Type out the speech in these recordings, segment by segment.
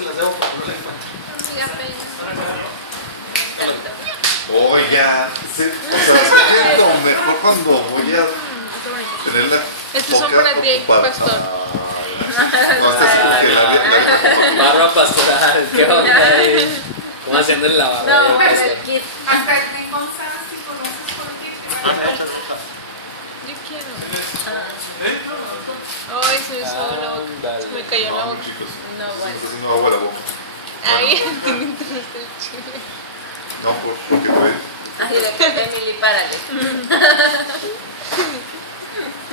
se las debo porque no la encuentro. Oigan, o sea, es lo mejor cuando voy a tener la estos son para ti, pastor. No, hasta así como que la barba pastoral, ¿qué onda ahí? ¿Cómo haciendo el lavado? No, pero el kit. Hasta te encontraste si conoces por kit. Yo quiero. Ay, soy solo. Se me cayó la boca. chicos, No, bueno. está haciendo agua la boca. Ay, te entraste el chile. No, porque fue. Así de que Emily, párale.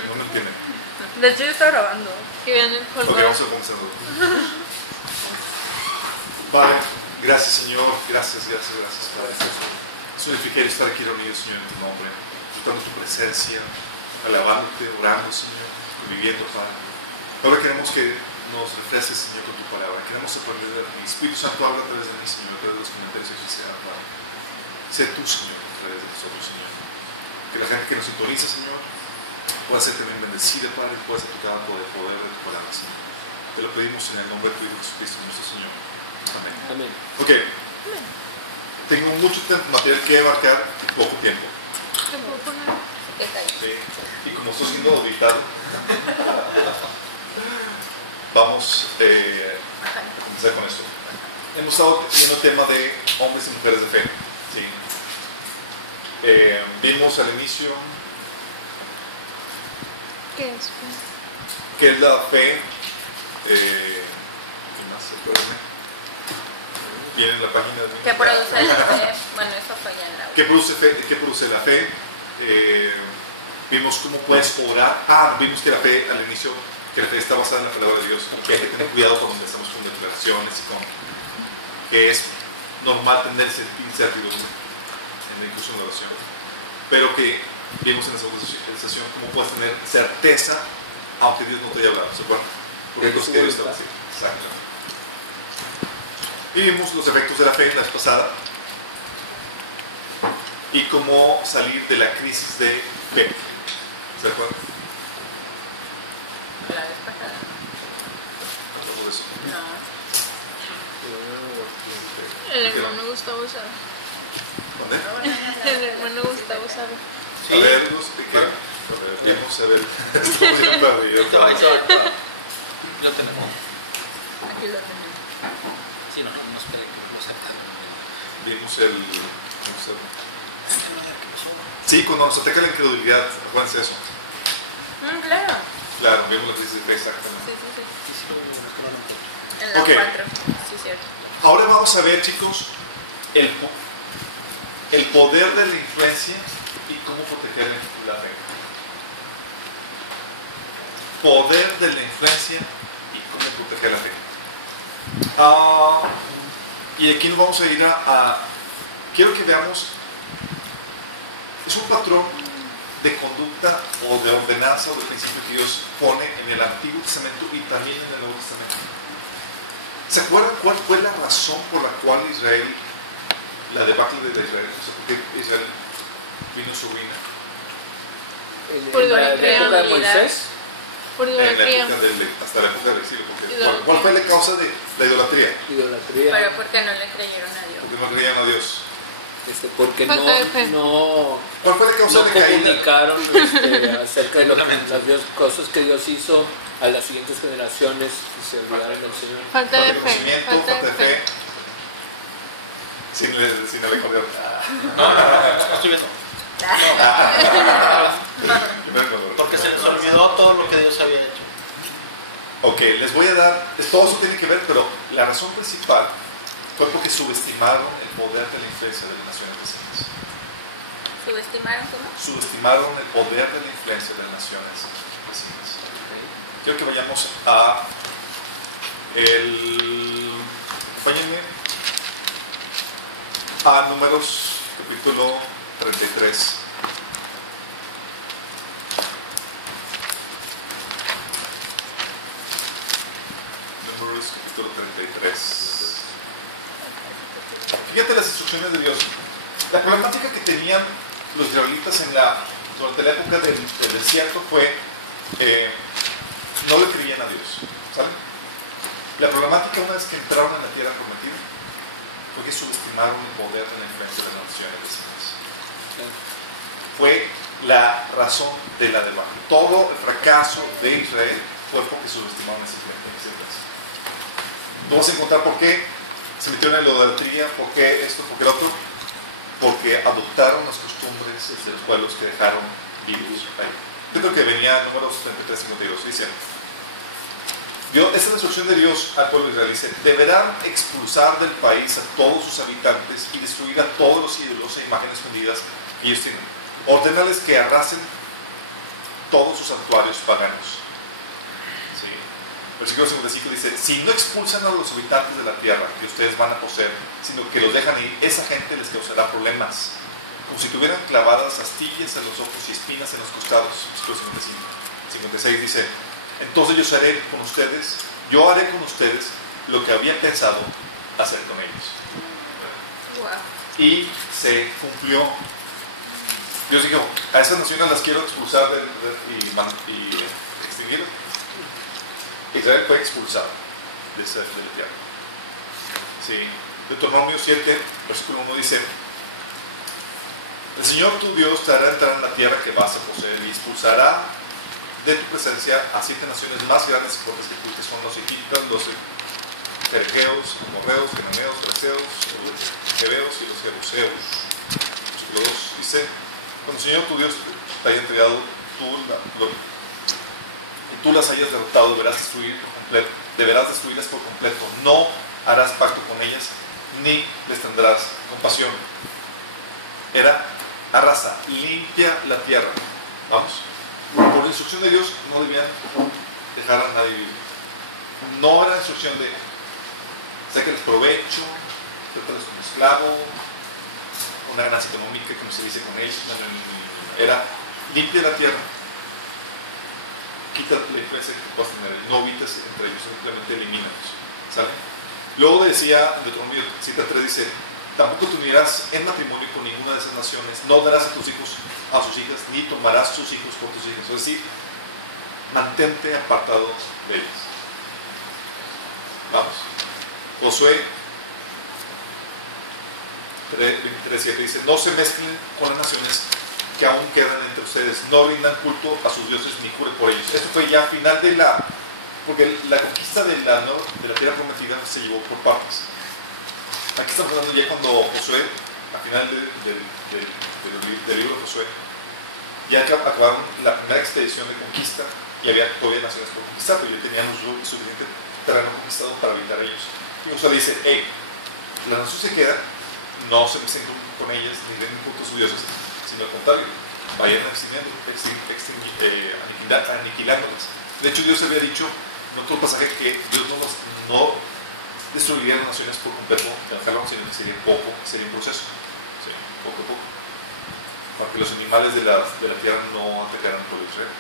No me entienden. De hecho, yo estaba grabando. Que vean el Ok, color. vamos a comenzar. Padre, gracias Señor, gracias Padre. Es un privilegio estar aquí reunidos, Señor, en tu nombre, disfrutando tu presencia, alabándote, orando, Señor, viviendo, Padre. Ahora queremos que nos refresques, Señor, con tu palabra. Queremos aprender de ti. Espíritu Santo, habla a través de mí, Señor, a través de los comentarios que se hagan, Padre. Sé tú, Señor, a través de nosotros, Señor. Que la gente que nos sintoniza, Señor, pueda ser también bendecida, Padre, y pueda ser tocada por el poder de tu palabra, Señor. Te lo pedimos en el nombre de tu Hijo Jesucristo, nuestro Señor. Amén. Amén. Ok. Tengo mucho material que abarcar y poco tiempo. ¿Te puedo poner? Sí. Y como estoy siendo auditado, vamos a comenzar con esto. Hemos estado viendo el tema de hombres y mujeres de fe. ¿Sí? Vimos al inicio ¿Qué es? qué es la fe. ¿Qué más? Acuérdenme. Viene en la página de... ¿Qué produce la fe? Bueno, eso fue ya en la ¿Qué produce la fe? Vimos cómo puedes orar. Vimos que la fe al inicio, que la fe está basada en la palabra de Dios, que hay que tener cuidado cuando empezamos con declaraciones y con que es normal tener incertidumbre incluso en la oración, pero que vimos en la segunda sesión cómo puedes tener certeza aunque Dios no te haya hablado, ¿se acuerdan? Porque hay cosas que Dios te va a decir. Exacto. Y vimos los efectos de la fe la vez pasada y cómo salir de la crisis de fe. ¿Se acuerdan? La vez pasada. Hablamos de eso. No. El hermano Gustavo sabe. ¿Dónde? El hermano Gustavo sabe. Sí. A ver, vamos a ver. Estamos bien perdidos. Yo tenemos. Aquí lo tenemos. Sí, no espere que lo acepten. Vimos el... Sí, cuando nos ataca la incredulidad, acuérdense de eso. Claro. Claro, vimos la crisis de fe, exactamente. En la Ok. 4. Sí, cierto. Ahora vamos a ver, chicos, el poder de la influencia y cómo proteger la fe. Poder de la influencia y cómo proteger la fe. Y aquí nos vamos a ir quiero que veamos, es un patrón de conducta o de ordenanza o de principio que Dios pone en el Antiguo Testamento y también en el Nuevo Testamento. ¿Se acuerdan cuál fue la razón por la cual Israel, la debacle de Israel, o sea, por qué Israel vino su ruina? Por ¿En la idolatría. época de Moisés? Por En la idolatría. época hasta la época del exilio. Idolatría. ¿Cuál fue la causa de la idolatría? Idolatría. Pero porque no le creyeron a Dios. Porque no creían a Dios. Porque Falta de fe. no ¿Cuál fue la causa de caída? comunicaron acerca de lo que cosas que Dios hizo a las siguientes generaciones y se olvidaron del Señor. Falta de fe. Conocimiento, falta de fe. Sin haber con Dios. No estoy viendo. Porque se les olvidó todo lo que Dios había hecho. Ok, les voy a dar, todo eso tiene que ver, pero la razón principal fue porque subestimaron el poder de la influencia de las naciones vecinas. ¿Subestimaron cómo? Subestimaron el poder de la influencia de las naciones vecinas. Quiero que vayamos a acompáñenme a Números capítulo 33. Números capítulo 33. Fíjate las instrucciones de Dios. La problemática que tenían los israelitas durante la época del desierto fue no le creían a Dios, ¿saben? La problemática una vez que entraron en la tierra prometida fue que subestimaron el poder de la influencia de las naciones vecinas. Fue la razón de la debacle. Todo el fracaso de Israel fue porque subestimaron esa influencia. No vas a encontrar por qué se metieron en la idolatría, por qué esto, por qué lo otro, porque adoptaron las costumbres de los pueblos que dejaron vivos ahí. Yo creo que venía números 33-52, dice: esta es la instrucción de Dios al pueblo de Israel, dice: deberán expulsar del país a todos sus habitantes y destruir a todos los ídolos e imágenes fundidas que ellos tienen. Ordénales que arrasen todos sus santuarios paganos. ¿Sí? Versículo 55 dice: si no expulsan a los habitantes de la tierra que ustedes van a poseer, sino que los dejan ir, esa gente les causará problemas, como si tuvieran clavadas astillas en los ojos y espinas en los costados. Versículo 56 dice: entonces yo haré con ustedes lo que había pensado hacer con ellos. Wow. Y se cumplió. Dios dijo: a esas naciones las quiero expulsar y extinguir. Israel fue expulsado de la tierra. Sí. Deuteronomio 7, versículo 1 dice: el Señor tu Dios te hará entrar en la tierra que vas a poseer y expulsará de tu presencia a 7 naciones más grandes y fuertes que tú, que son los egipcios, los fergeos, amorreos, cananeos, fereceos, los heveos y los jebuseos. Versículo 2 dice: cuando el Señor tu Dios te haya entregado y tú las hayas derrotado, deberás destruirlas por completo. No harás pacto con ellas, ni les tendrás compasión. Era arrasa, limpia la tierra. Vamos. Por la instrucción de Dios no debían dejar a nadie vivir. No era la instrucción de sáquenles provecho, trátales como esclavo, una ganancia económica, como se dice con ellos. No. Era limpia la tierra, quita la influencia que puedas tener, no evites entre ellos, simplemente elimínalos. ¿Sale? Luego decía en Deuteronomio 7:3 dice: tampoco te unirás en matrimonio con ninguna de esas naciones, no darás a tus hijos a sus hijas, ni tomarás sus hijos por tus hijas. Es decir, mantente apartado de ellas. Vamos. Josué 23:7 dice: no se mezclen con las naciones que aún quedan entre ustedes, no rindan culto a sus dioses ni juren por ellos. Esto fue ya final de porque la conquista de la tierra prometida se llevó por partes. Aquí estamos hablando ya cuando Josué, al final del libro de Josué, ya acabaron la primera expedición de conquista y había todavía naciones por conquistar, pero ya tenían suficiente terreno conquistado para habitar ellos. Y Josué dice: hey, las naciones se quedan, no se meten con ellas ni den culto a sus dioses, sino al contrario, vayan aniquilándolas. De hecho, Dios había dicho en otro pasaje que Dios no destruiría las naciones por completo, sino que sería poco, sería un proceso, ¿sí? Poco a poco, para que los animales de la tierra no atacaran por Israel.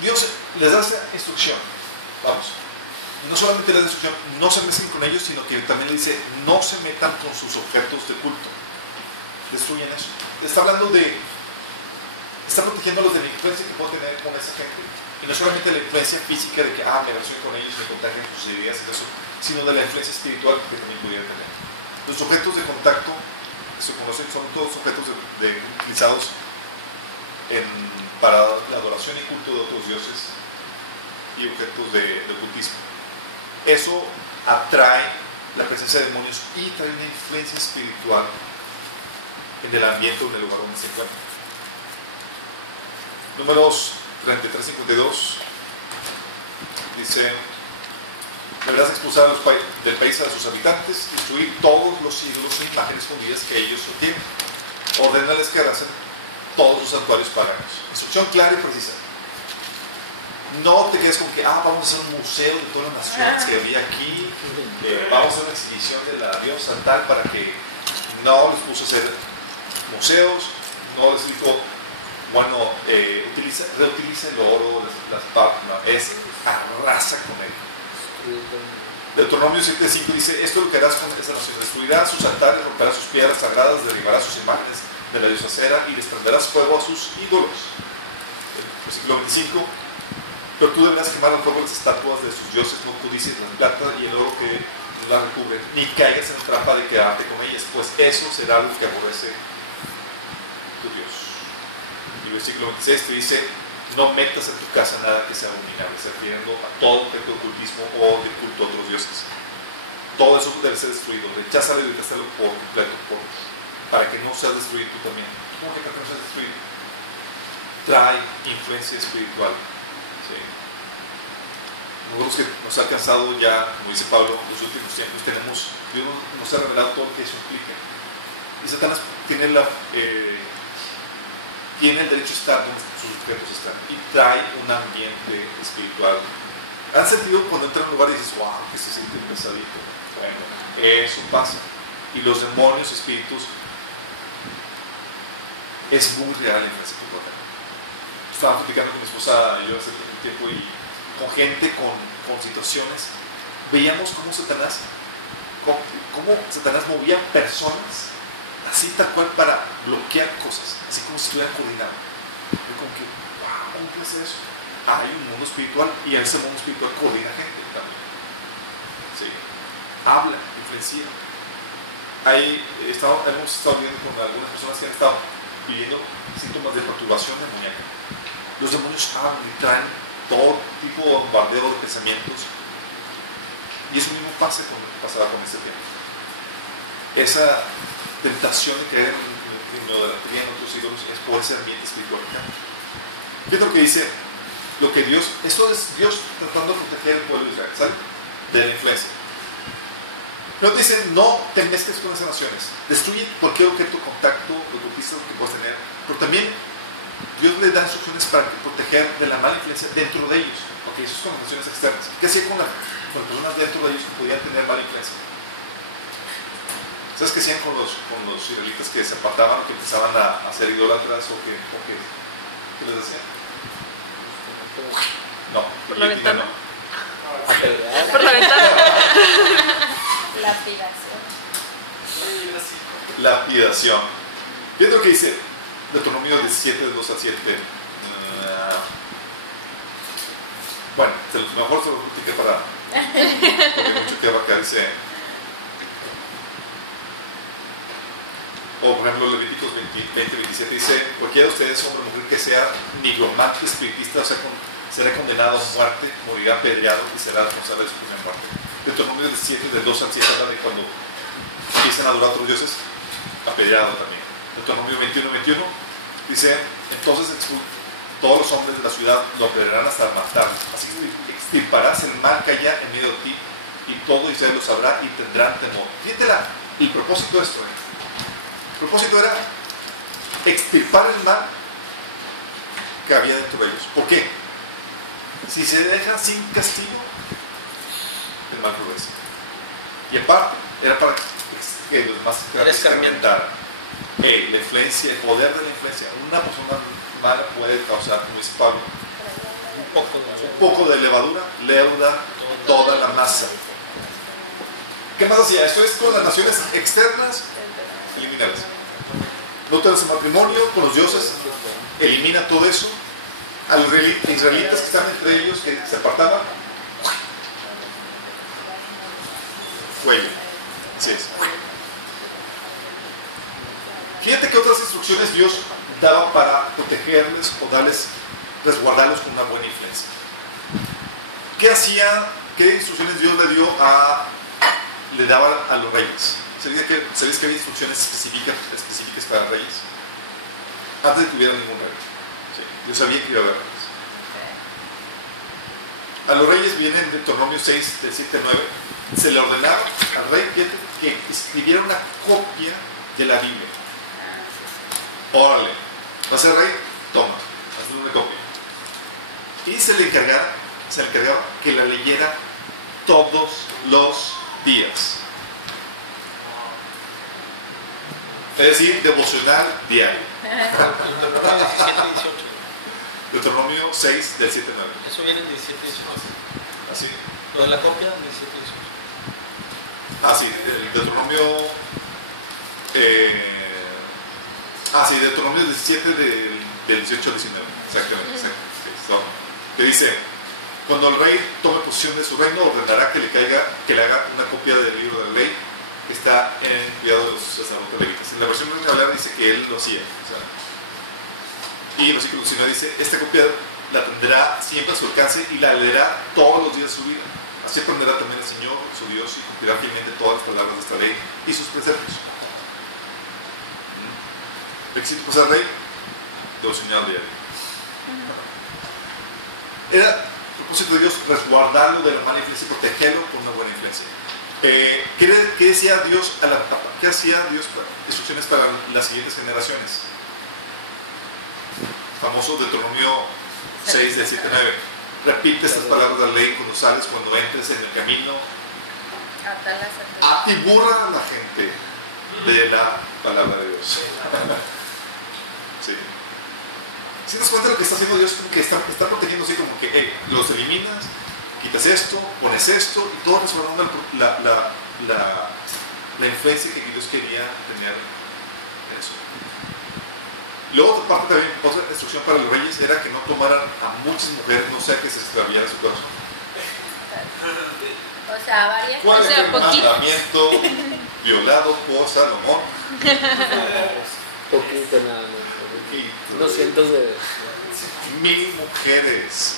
Dios les da esa instrucción, vamos. No solamente les da instrucción, no se mezclen con ellos, sino que también le dice: no se metan con sus objetos de culto, destruyen eso. Está protegiéndolos de la influencia que puedo tener con esa gente. Y no solamente la influencia física de que me relaciono con ellos, me contagian sus ideas y eso, sino de la influencia espiritual que también pudiera tener. Los objetos de contacto se conocen, son todos objetos utilizados para la adoración y culto de otros dioses y objetos de ocultismo. Eso atrae la presencia de demonios y trae una influencia espiritual en el ambiente o en el lugar donde se encuentra. Números 33-52 dice: deberás expulsar del país a sus habitantes y destruir todos los ídolos e imágenes fundidas que ellos tienen. Ordénales que arrasen todos sus santuarios paganos. Instrucción clara y precisa. No te quedes con que vamos a hacer un museo de todas las naciones que había aquí, vamos a hacer una exhibición de la diosa tal, para que no les puso a hacer museos, no les dijo: bueno, reutiliza el oro, las partes, no, es arrasa con él. Deuteronomio 7:5 dice: esto es lo que harás con esa nación: destruirás sus altares, romperás sus piedras sagradas, derribarás sus imágenes de la diosa Acera y les prenderás fuego a sus ídolos. Versículo 25 Pero tú deberás quemar al fuego las estatuas de sus dioses, no codicies la plata y el oro que la recubre, ni caigas en trampa de quedarte con ellas, pues eso será lo que aborrece tu Dios. Y el versículo 26 te dice: no metas en tu casa nada que sea abominable, se refiriendo a todo objeto de ocultismo o de culto a otros dioses. Todo eso debe ser destruido. Recházalo y detestalo por completo, para que no seas destruido tú también. ¿Cómo que para que no seas destruido? Trae influencia espiritual. ¿Sí? Nosotros que nos ha alcanzado ya, como dice Pablo, los últimos tiempos tenemos, Dios nos ha revelado todo lo que eso implica. Y Satanás tiene el derecho a estar donde sus objetos están y trae un ambiente espiritual. ¿Han sentido cuando entran a un lugar y dices, wow, que se siente pesadito? Bueno, eso pasa. Y los demonios, espíritus, es muy real la influencia espiritual. Estaba platicando con mi esposa yo hace un tiempo y con gente, con situaciones, veíamos cómo Satanás movía personas así tal cual para bloquear cosas, así como si estuvieran coordinando. Yo como que, wow, ¿cómo puede ser eso? Hay un mundo espiritual y en ese mundo espiritual coordina gente también. Sí. Habla, influencia. Hemos estado viendo con algunas personas que han estado viviendo síntomas de perturbación demoníaca. Los demonios hablan y traen todo tipo de bombardeo de pensamientos. Y eso mismo pasará con este tiempo. Esa tentación de creer en idolatría, en otros ídolos, es por ese ambiente espiritual. ¿Qué es lo que dice? Lo que Dios, esto es Dios tratando de proteger al pueblo de Israel, ¿sabes? De la influencia. Pero dice, no te mezcles con esas naciones, destruye cualquier objeto, contacto, ocultista que puedas tener, pero también Dios le da instrucciones para proteger de la mala influencia dentro de ellos. Ok, eso es con las naciones externas. ¿Qué hacía con las personas dentro de ellos que podían tener mala influencia? ¿Sabes qué hacían con los israelitas que se apartaban o que empezaban a hacer idólatras o qué les decían? No. ¿Por la ventana? No. ¿Por la ventana? Lapidación. Fíjate lo que dice Deuteronomio 17, de 2 al 7. Bueno, mejor se lo platiqué porque mucho tiempo acá dice. O por ejemplo Levíticos 20-27 dice: cualquiera de ustedes, hombre o mujer que sea nigromante, espiritista, o sea, será condenado a muerte, morirá apedreado y será responsable de su propia muerte. Deuteronomio 17, del 2 al 7 habla de cuando empiezan a adorar a otros dioses, apedreado también. Deuteronomio 21 dice: entonces todos los hombres de la ciudad lo apedrearán hasta matarlo. Así que extirparás el mal que haya en medio de ti, y todo Israel lo sabrá y tendrán temor. Fíjate el propósito de esto. El propósito era extirpar el mal que había dentro de ellos. ¿Por qué? Si se deja sin castigo, el mal progresa. Y aparte, era para que los demás experimentaran la influencia, el poder de la influencia. Una persona mala puede causar, como dice Pablo, un poco de levadura, leuda toda la masa. ¿Qué más hacía? Esto es con las naciones externas, eliminarlas. No tengas matrimonio con los dioses, elimina todo eso. A los israelitas que estaban entre ellos, que se apartaban, cuello. Así es. Fíjate que otras instrucciones Dios daba para protegerles o resguardarlos con una buena influencia. ¿Qué hacía? ¿Qué instrucciones Dios le daba a los reyes? ¿Sabías que había instrucciones específicas para reyes? Antes de que hubiera ningún rey. Sí, Dios sabía que iba a haber reyes. A los reyes viene en Deuteronomio 6, del 7 al 9, se le ordenaba al rey que escribiera una copia de la Biblia. Órale, va a ser rey, toma, hazle una copia. Y se le encargaba que la leyera todos los días. Es decir, devocional diario. Deuteronomio 6, del 7 al 9. Eso viene en 17 y 18. Así. Lo de la copia, 17 y 18. Ah, sí, el Deuteronomio. Deuteronomio 17 del 18 al 19. Exactamente. Sí, te dice: Cuando el rey tome posesión de su reino, ordenará que le haga una copia del libro de la ley que está en el cuidado de los sacerdotes levitas. En la versión Reina Valera dice que él lo hacía. Y el versículo 19 dice: esta copia la tendrá siempre a su alcance y la leerá todos los días de su vida. Así aprenderá también el Señor, su Dios, y cumplirá fielmente todas las palabras de esta ley y sus preceptos. Requisito para ser rey: devocional diario. Era el propósito de Dios resguardarlo de la mala influencia y protegerlo con una buena influencia. ¿Qué decía Dios a la etapa? ¿Qué hacía Dios? Instrucciones para las siguientes generaciones. Famoso Deuteronomio 6, del 7 9. Repite estas palabras de la ley cuando sales, cuando entres en el camino. Atiburra a la gente de la palabra de Dios. Sí. Si te das cuenta de lo que está haciendo Dios, como que está protegiendo así, como que los eliminas, quitas esto, pones esto, y todo resguardando la influencia que Dios quería tener en eso. Y luego otra parte también, otra instrucción para los reyes era que no tomaran a muchas mujeres, no sea que se extraviara su corazón. O sea, varias. ¿Cuál es el poquito. mandamiento violado por Salomón? Poquito nada más. Unos cientos de... 1000 mujeres.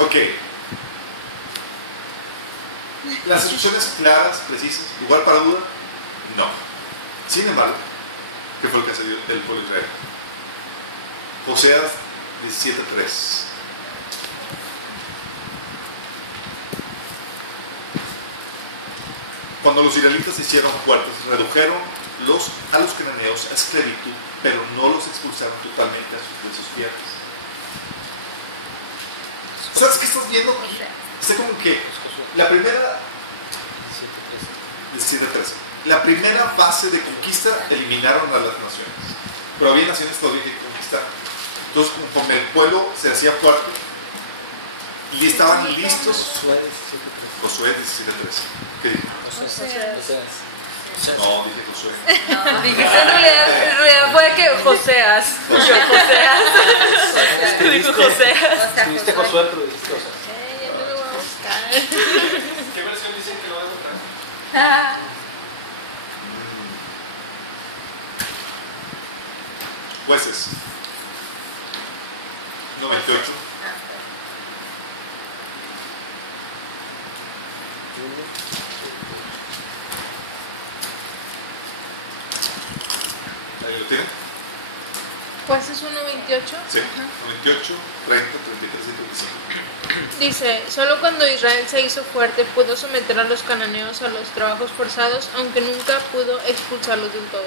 Ok. Las instrucciones claras, precisas, lugar para duda, no. Sin embargo, ¿qué fue lo que hace el pueblo de Israel? Oseas 17:3. Cuando los israelitas se hicieron fuertes, redujeron a los cananeos a esclavitud, pero no los expulsaron totalmente de sus tierras. ¿Sabes qué estás viendo? Está como que la primera 17:13. La primera fase de conquista eliminaron a las naciones, pero había naciones todavía que conquistar. Entonces, conforme el pueblo se hacía fuerte y estaban listos. Josué 17:13. ¿Qué dijo? No, dije Josué. No, dijiste en realidad fue que Joseas. Dijo Joseas. Escribiste Josué, pero dijiste Josué. Ya me lo voy a buscar. ¿Qué versión dicen que lo va a buscar? Jueces 98. ¿Ahí lo tienen? Jueces 1:28. Sí, 98, 30, 33 y 35. Dice: solo cuando Israel se hizo fuerte pudo someter a los cananeos a los trabajos forzados, aunque nunca pudo expulsarlos del todo.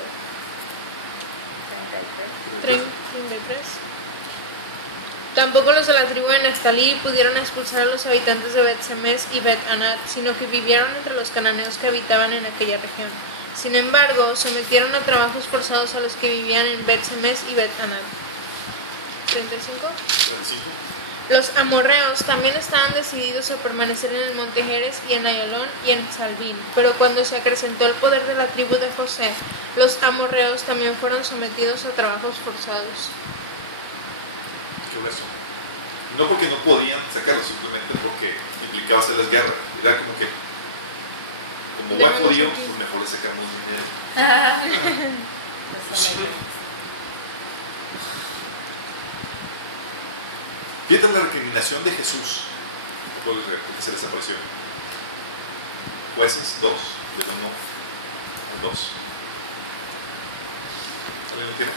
33. Tampoco los de la tribu de Neftalí pudieron expulsar a los habitantes de Bet-Semes y Bet-Anat, sino que vivieron entre los cananeos que habitaban en aquella región. Sin embargo, sometieron a trabajos forzados a los que vivían en Bet-Semes y Bet-Anat. 35. Los amorreos también estaban decididos a permanecer en el monte Jerez y en Ayalón y en Salbín, pero cuando se acrecentó el poder de la tribu de José, los amorreos también fueron sometidos a trabajos forzados. ¿Qué hueso? No porque no podían sacarlos, simplemente porque implicaba hacerles guerra. Era como que, como buen judío, pues mejor le sacamos dinero. Sí. Fíjate la recriminación de Jesús porque se les apareció. Jueces 2, del 1 al 2. ¿Alguien lo tiene?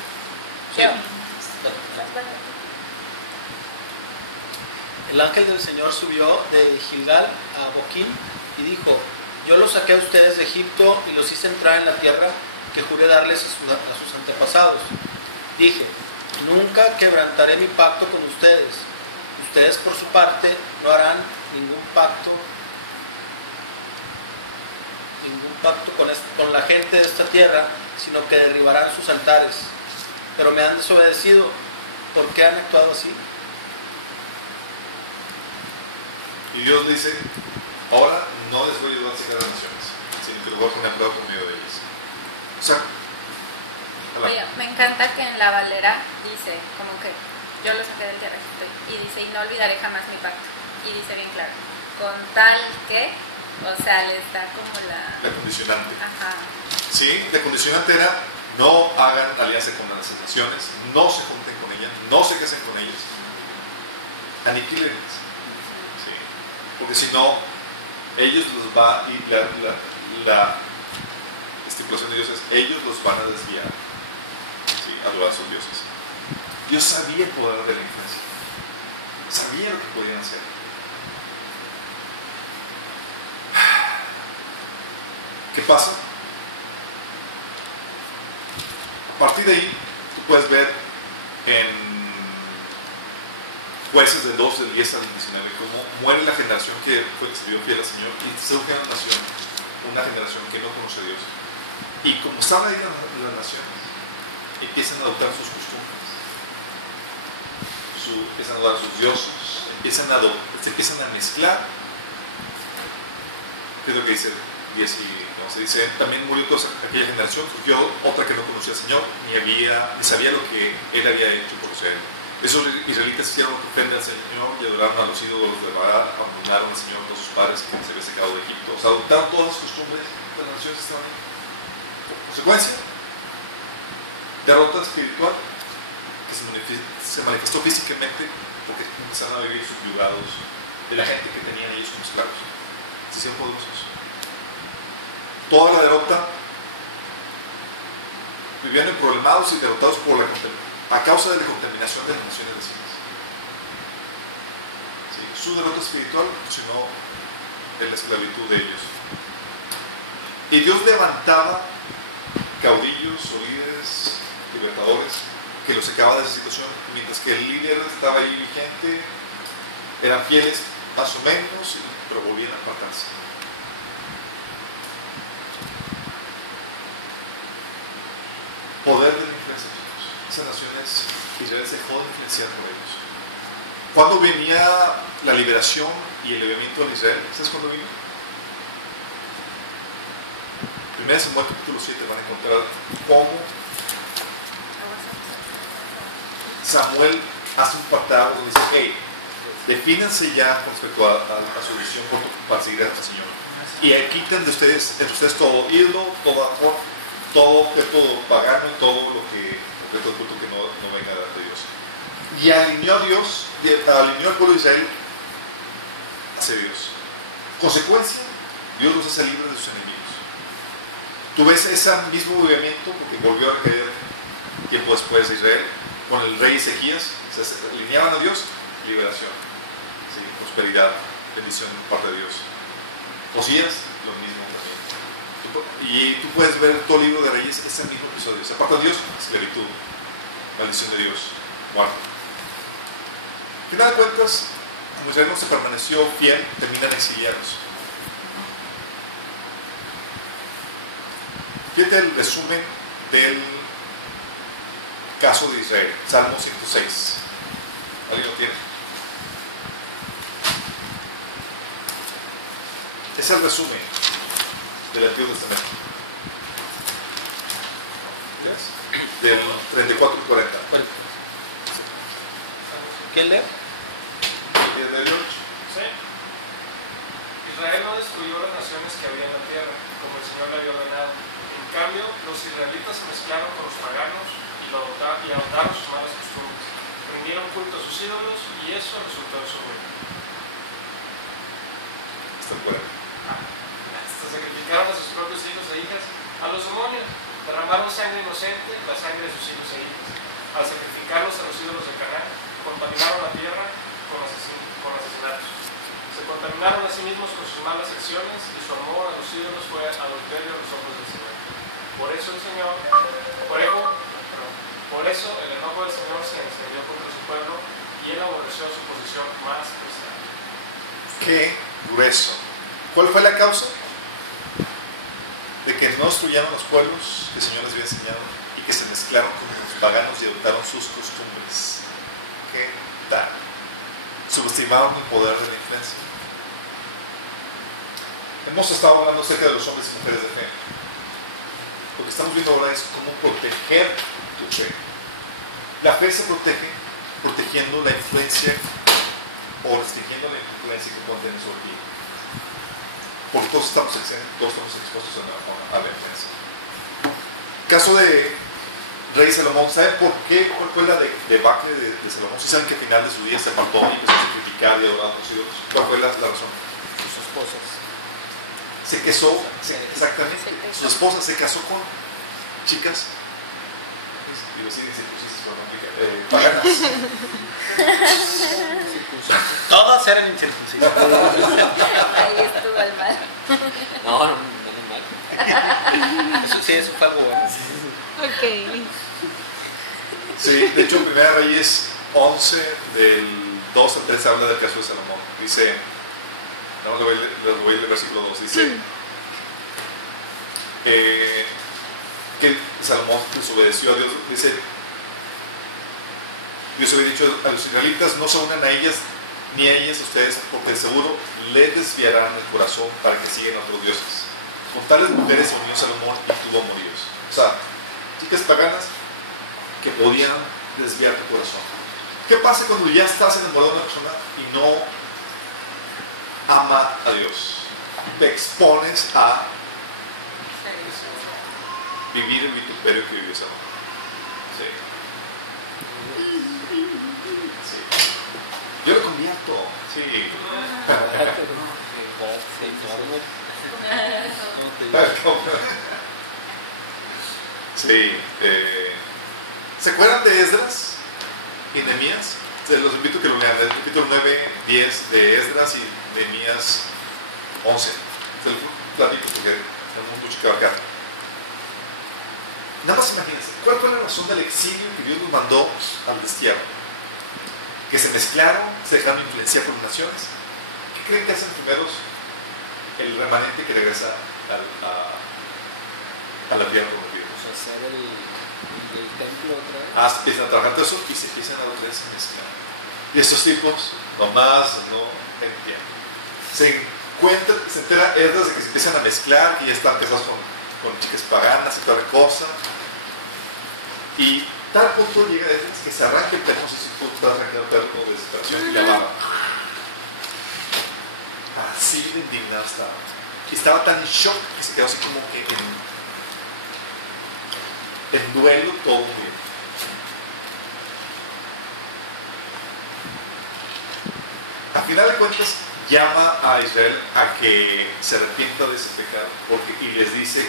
El ángel del Señor subió de Gilgal a Boquín y dijo: yo los saqué a ustedes de Egipto y los hice entrar en la tierra que juré darles a sus antepasados. Dije: nunca quebrantaré mi pacto con ustedes. Ustedes por su parte no harán ningún pacto con la gente de esta tierra, sino que derribarán sus altares. Pero me han desobedecido. ¿Por qué han actuado así? Y Dios dice: ahora no les voy a ayudar a sacar a las naciones, sino que los voy a poner a prueba por medio de ellas. O sea, Oye, me encanta que en la Valera dice como que yo lo saqué del tierra de Egipto, y dice, y no olvidaré jamás mi pacto, y dice bien claro, con tal que, o sea, les da como la condicionante. Ajá. Sí, la condicionante era: no hagan alianza con las naciones, no se junten con ellas, no se casen con ellas, aniquílenlas. Sí. Porque si no, ellos los va, y la estipulación de Dios es: ellos los van a desviar, ¿sí?, a adorar a sus dioses. Dios sabía el poder de la influencia, sabía lo que podían hacer. ¿Qué pasa? A partir de ahí, tú puedes ver en Jueces del 2, del 10 al 19, cómo muere la generación que se vio fiel al Señor y surge una generación que no conoce a Dios. Y como están ahí las naciones, empiezan a adoptar sus costumbres, empiezan a adoptar sus dioses, se empiezan a mezclar. ¿Qué es lo que dice 10 y 11? Dice: también murió toda aquella generación, surgió otra que no conocía al Señor, ni sabía lo que Él había hecho por Israel. Esos israelitas hicieron lo que ofende al Señor y adoraron a los ídolos de Baal, abandonaron al Señor todos sus padres que se había sacado de Egipto. O sea, adoptaron todas las costumbres de las naciones que estaban ahí. Consecuencia: derrota espiritual que se manifestó físicamente porque empezaron a vivir subyugados de la gente que tenían ellos como esclavos. Se hicieron poderosos. Toda la derrota, vivían problemados y derrotados a causa de la contaminación de las naciones vecinas. ¿Sí? Su derrota espiritual funcionó en la esclavitud de ellos. Y Dios levantaba caudillos o líderes, libertadores, que los sacaba de esa situación, mientras que el líder estaba ahí vigente, eran fieles más o menos, pero volvían a apartarse. Poder de la influencia de Dios. Esas naciones, Israel se dejó de influenciar por ellos. ¿Cuándo venía la liberación y el elevamiento de Israel? ¿Sabes cuándo vino? 1 Samuel capítulo 7 van a encontrar cómo Samuel hace un pacto donde dice: hey, defínanse ya con respecto a su visión para seguir al Señor, y quiten de ustedes, entre ustedes, todo ídolo, todo objeto pagano, todo lo que objeto de culto que no venga de Dios. Y alineó a Dios, alineó al pueblo de Israel hacia Dios. Consecuencia: Dios los hace libres de sus enemigos. Tú ves ese mismo movimiento porque volvió a caer tiempo después de Israel con el rey Ezequías. Se alineaban a Dios, liberación, ¿sí?, prosperidad, bendición por parte de Dios. Josías, lo mismo también. Y tú puedes ver todo el libro de Reyes, es el mismo episodio. Se aparta de Dios, esclavitud, maldición de Dios, muerte. Al final de cuentas, como Israel no se permaneció fiel, terminan exiliados. Fíjate el resumen del caso de Israel, Salmo 106. ¿Alguien lo tiene? Es el resumen del Antiguo Testamento. Del 34 al 40. ¿Quién lee? El de George. Sí. Israel no destruyó las naciones que había en la tierra, como el Señor le había ordenado. En cambio, los israelitas se mezclaron con los paganos y adoptaron sus malas costumbres. Rindieron culto a sus ídolos y eso resultó en su ruina. Hasta el 40. Hasta sacrificaron a sus propios hijos e hijas a los demonios. Derramaron sangre inocente, la sangre de sus hijos e hijas. Al sacrificarlos a los ídolos de Canaán, contaminaron la tierra con asesinatos. Se contaminaron a sí mismos con sus malas acciones y su amor a los ídolos fue adulterio a los ojos del Señor. Por eso el enojo del Señor se encendió contra su pueblo y él aborreció su posición más pesada. Qué grueso. ¿Cuál fue la causa? De que no destruyeron los pueblos que el Señor les había enseñado y que se mezclaron con los paganos y adoptaron sus costumbres. ¿Qué tal? Subestimaron el poder de la influencia. Hemos estado hablando acerca de los hombres y mujeres de fe. Lo que estamos viendo ahora es cómo proteger tu fe. La fe se protege protegiendo la influencia o restringiendo la influencia que pueden tener sobre ti. Porque todos estamos expuestos a la influencia. Caso de Rey Salomón, ¿saben por qué? ¿Cuál fue la debacle de Salomón? Si saben que al final de su día se apartó y empezó a sacrificar y adorar a otros ídolos. ¿Cuál fue la razón? Sus esposas. Se casó, exactamente. Su esposa se casó con chicas, digo, sí, paganas. Todas eran incircuncisas. Ahí estuvo el mal. No mal. Eso sí, eso fue algo bueno. Ok. Sí, de hecho, en Primera Reyes 11, del 2 al 3, habla del caso de Salomón. Dice, les voy a leer el versículo 2, dice que Salomón desobedeció a Dios. Dice, Dios había dicho a los israelitas: no se unan a ellas ni a ellas a ustedes, porque de seguro les desviarán el corazón para que sigan a otros dioses. Con tales mujeres se unió Salomón y tuvo amoríos. O sea, chicas paganas que podían desviar tu corazón. ¿Qué pasa cuando ya estás enamorado de una persona y no ama a Dios? Te expones a vivir el vituperio que vivió Salomón. Sí. Sí. Yo lo convierto. Sí. Sí. ¿Se acuerdan de Esdras y Nehemías? Se los invito a que lo lean. El capítulo 9, 10 de Esdras y Nehemías 11. Se los platico porque tenemos mucho que abarcar. Nada más imagínense, ¿cuál fue la razón del exilio que Dios nos mandó al destierro? Que se mezclaron, se dejaron influenciar por las naciones. ¿Qué creen que hacen primeros el remanente que regresa a la tierra prometida? Pues hacer el templo otra vez. Empiezan a trabajar todo eso y se empiezan a volver a mezclar. Y estos tipos nomás no entienden. Se entera Esdras de que se empiezan a mezclar y ya están casados con chicas paganas y toda la cosa. Y tal punto llega Esdras que se arranca el pelo, no sé si tú estás arrancando el pelo como de desesperación y la barba. Así de indignado estaba. Y estaba tan en shock que se quedó así como que en duelo todo un día. A final de cuentas, llama a Israel a que se arrepienta de ese pecado y les dice,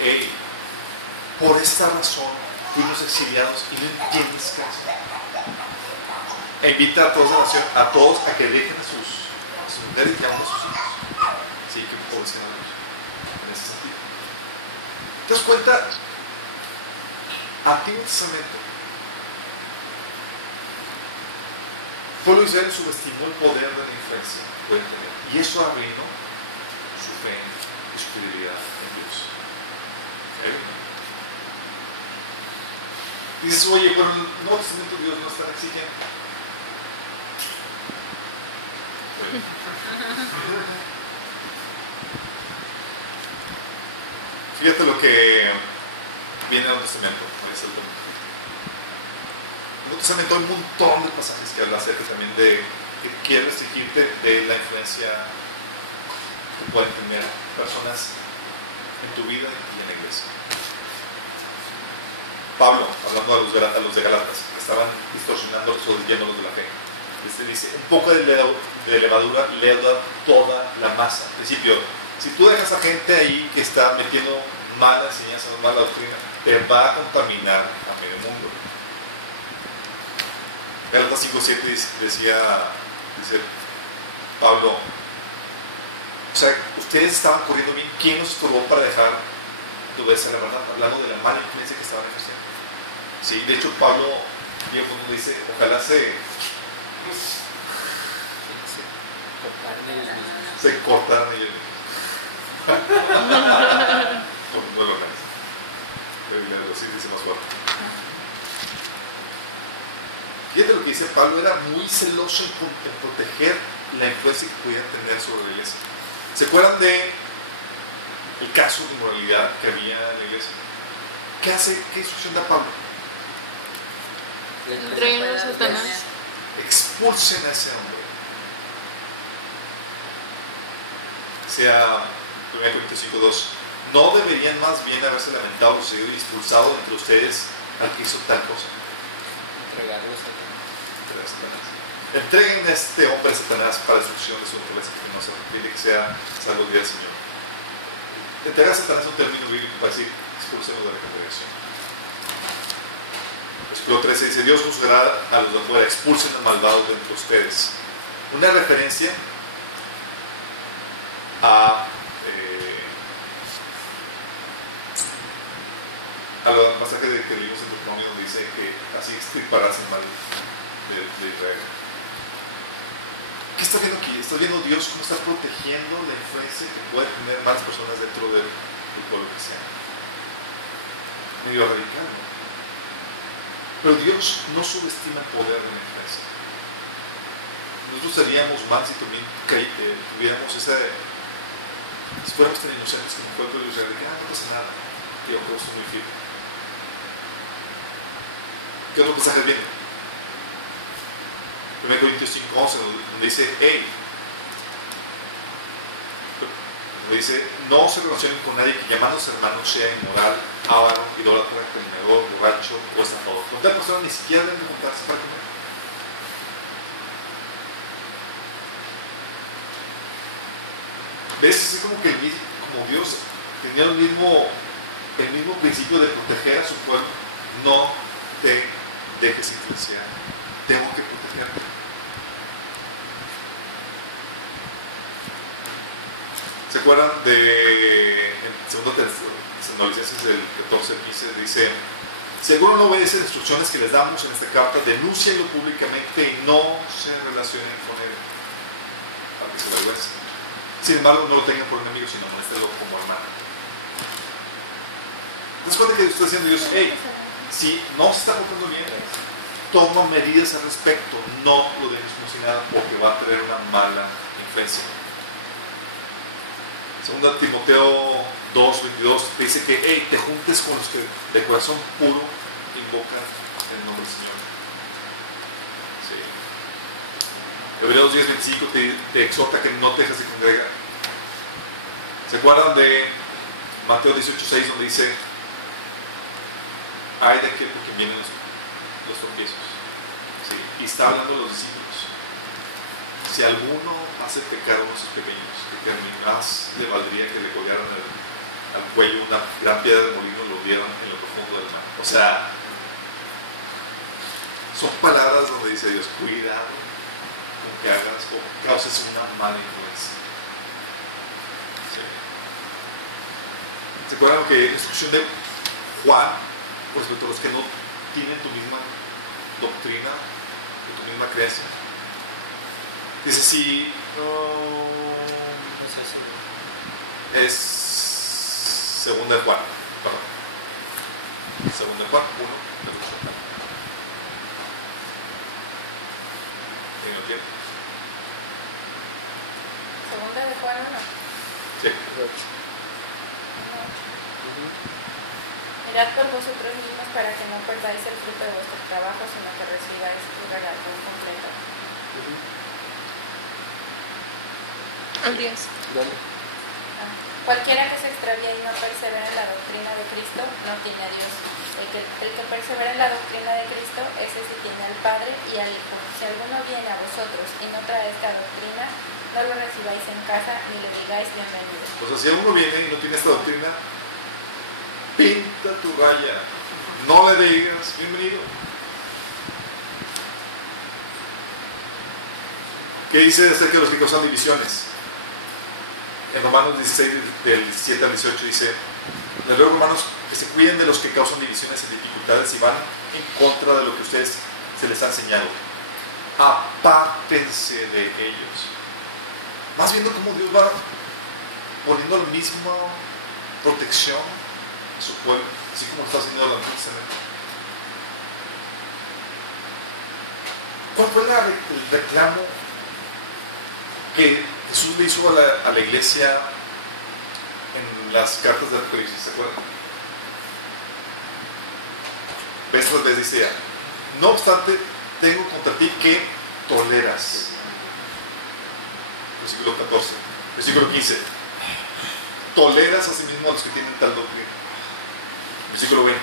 hey, por esta razón fuimos exiliados y no entiendes qué hacer. E invita a toda la nación, a todos a que dejen a sus mujeres y aún a sus hijos. Sí, que obedecen a Dios en ese sentido. ¿Te das cuenta? Antiguo Testamento, el pueblo de Israel subestimó el poder de la influencia que pueden tener, y eso arruinó su fe y su fidelidad en Dios. Y dices, oye, pero en el Nuevo Testamento Dios no está exigiendo. Fíjate lo que viene en el Nuevo Testamento. En el Nuevo Testamento hay un montón de pasajes que hablan acerca también de que quiere restringirte de la influencia que pueden tener personas en tu vida y en la iglesia. Pablo, hablando a los de Galatas, que estaban distorsionando o desviándolos de la fe, dice, un poco de levadura leuda toda la masa. Al principio, si tú dejas a gente ahí que está metiendo mala enseñanza, mala doctrina, te va a contaminar a medio mundo. Galatas 5:7 dice Pablo, o sea, ustedes estaban corriendo bien, ¿quién nos estuvo para dejar de obedecer la verdad? Hablando de la mala influencia que estaban ejerciendo. Sí, de hecho Pablo dice, ojalá se cortaran ellos no lo organizan, pero sí dice más fuerte. Fíjate lo que dice Pablo, era muy celoso en proteger la influencia que pudieran tener sobre la iglesia. ¿Se acuerdan de el caso de inmoralidad que había en la iglesia? ¿Qué instrucción da Pablo? El reino de Satanás. expulsen a ese hombre. Sea 1 Corintios 5:2. ¿No deberían más bien haberse lamentado, sucedido y expulsado entre ustedes al que hizo tal cosa? Entregarlos a Satanás. Entreguen a este hombre a Satanás para destrucción de su naturaleza pecaminosa, pide que sea salvo día del Señor. Entregar a Satanás es un término bíblico para decir expulsemos de la congregación. Versículo 13 dice: Dios juzgará a los de afuera, expulsen al malvado de entre ustedes. Una referencia al pasaje que leímos en Deuteronomio, donde dice que así extirparás el mal de Israel. ¿Qué estás viendo aquí? Estás viendo Dios cómo está protegiendo la influencia que pueden tener más personas dentro del pueblo cristiano. Medio radical, ¿no? Pero Dios no subestima el poder de la influencia. Nosotros seríamos mal si tuviéramos esa, si fuéramos tan inocentes como fue el pueblo de Israel, que no pasa nada, digo, todo esto muy firme. ¿Qué otro mensaje viene? 1 Corintios 5:11, donde dice: hey, donde dice: no se relacionen con nadie que llamándose hermano sea inmoral, avaro, idólatra, criminador, borracho o estafador. Con tal persona ni siquiera deben juntarse para comer. ¿Ves? Así como que como Dios tenía el mismo principio de proteger a su pueblo. No te dejes influenciar, tengo que protegerte. ¿Se acuerdan de en 2 Tesalonicenses del 14:15? Dice: si alguno no obedece las instrucciones que les damos en esta carta, denúncienlo públicamente y no se relacionen con él, para que se avergüence. Sin embargo, no lo tengan por enemigo, sino muéstrenlo como hermano. ¿Te das cuenta que está diciendo Dios? Hey, si no se está portando bien, toma medidas al respecto, no lo dejes como si nada, porque va a tener una mala influencia. 2 Timoteo 2:22 dice que hey, te juntes con los que de corazón puro invocan el nombre del Señor. Sí. Hebreos 10:25 te exhorta que no te dejes de congregar. ¿Se acuerdan de Mateo 18:6, donde dice: ay de aquel por quien vienen los tropiezos? Sí. Y está hablando de los discípulos. Si alguno hace pecar a sus pequeños, que más le valdría que le colgaran al cuello una gran piedra de molino y lo dieran en lo profundo del mar. O sea, son palabras donde dice Dios: cuidado con que hagas o causes una mala influencia. Sí. ¿Se acuerdan que la instrucción de Juan, por respecto a los que no tienen tu misma doctrina, tu misma creencia? Dice: si es segunda de Juan, perdón. Segunda de Juan 1, ¿quién lo tiene? Segunda de Juan 1. Sí. Mirad por vosotros mismos para que no perdáis el fruto de vuestro trabajo, sino que recibáis un galardón completo. Al 10. Cualquiera que se extravíe y no persevera en la doctrina de Cristo no tiene a Dios. El que persevera en la doctrina de Cristo, ese sí tiene al Padre y al Hijo. Si alguno viene a vosotros y no trae esta doctrina, no lo recibáis en casa ni le digáis bienvenido. O sea, si alguno viene y no tiene esta doctrina, pinta tu raya, no le digas bienvenido. ¿Qué dice acerca de los que causan divisiones? En Romanos 16, del 17 al 18 dice: les ruego, hermanos, que se cuiden de los que causan divisiones y dificultades y van en contra de lo que a ustedes se les ha enseñado. Apártense de ellos. Más viendo cómo Dios va poniendo la misma protección a su pueblo, así como lo está haciendo el Antiguo Testamento. ¿Cuál fue el reclamo que Jesús le hizo a la iglesia en las cartas de Apocalipsis? ¿Se acuerdan? Vez tras vez dice: no obstante, tengo contra ti que toleras. Versículo 14. Versículo 15. Toleras a sí mismo a los que tienen tal doctrina. Versículo 20.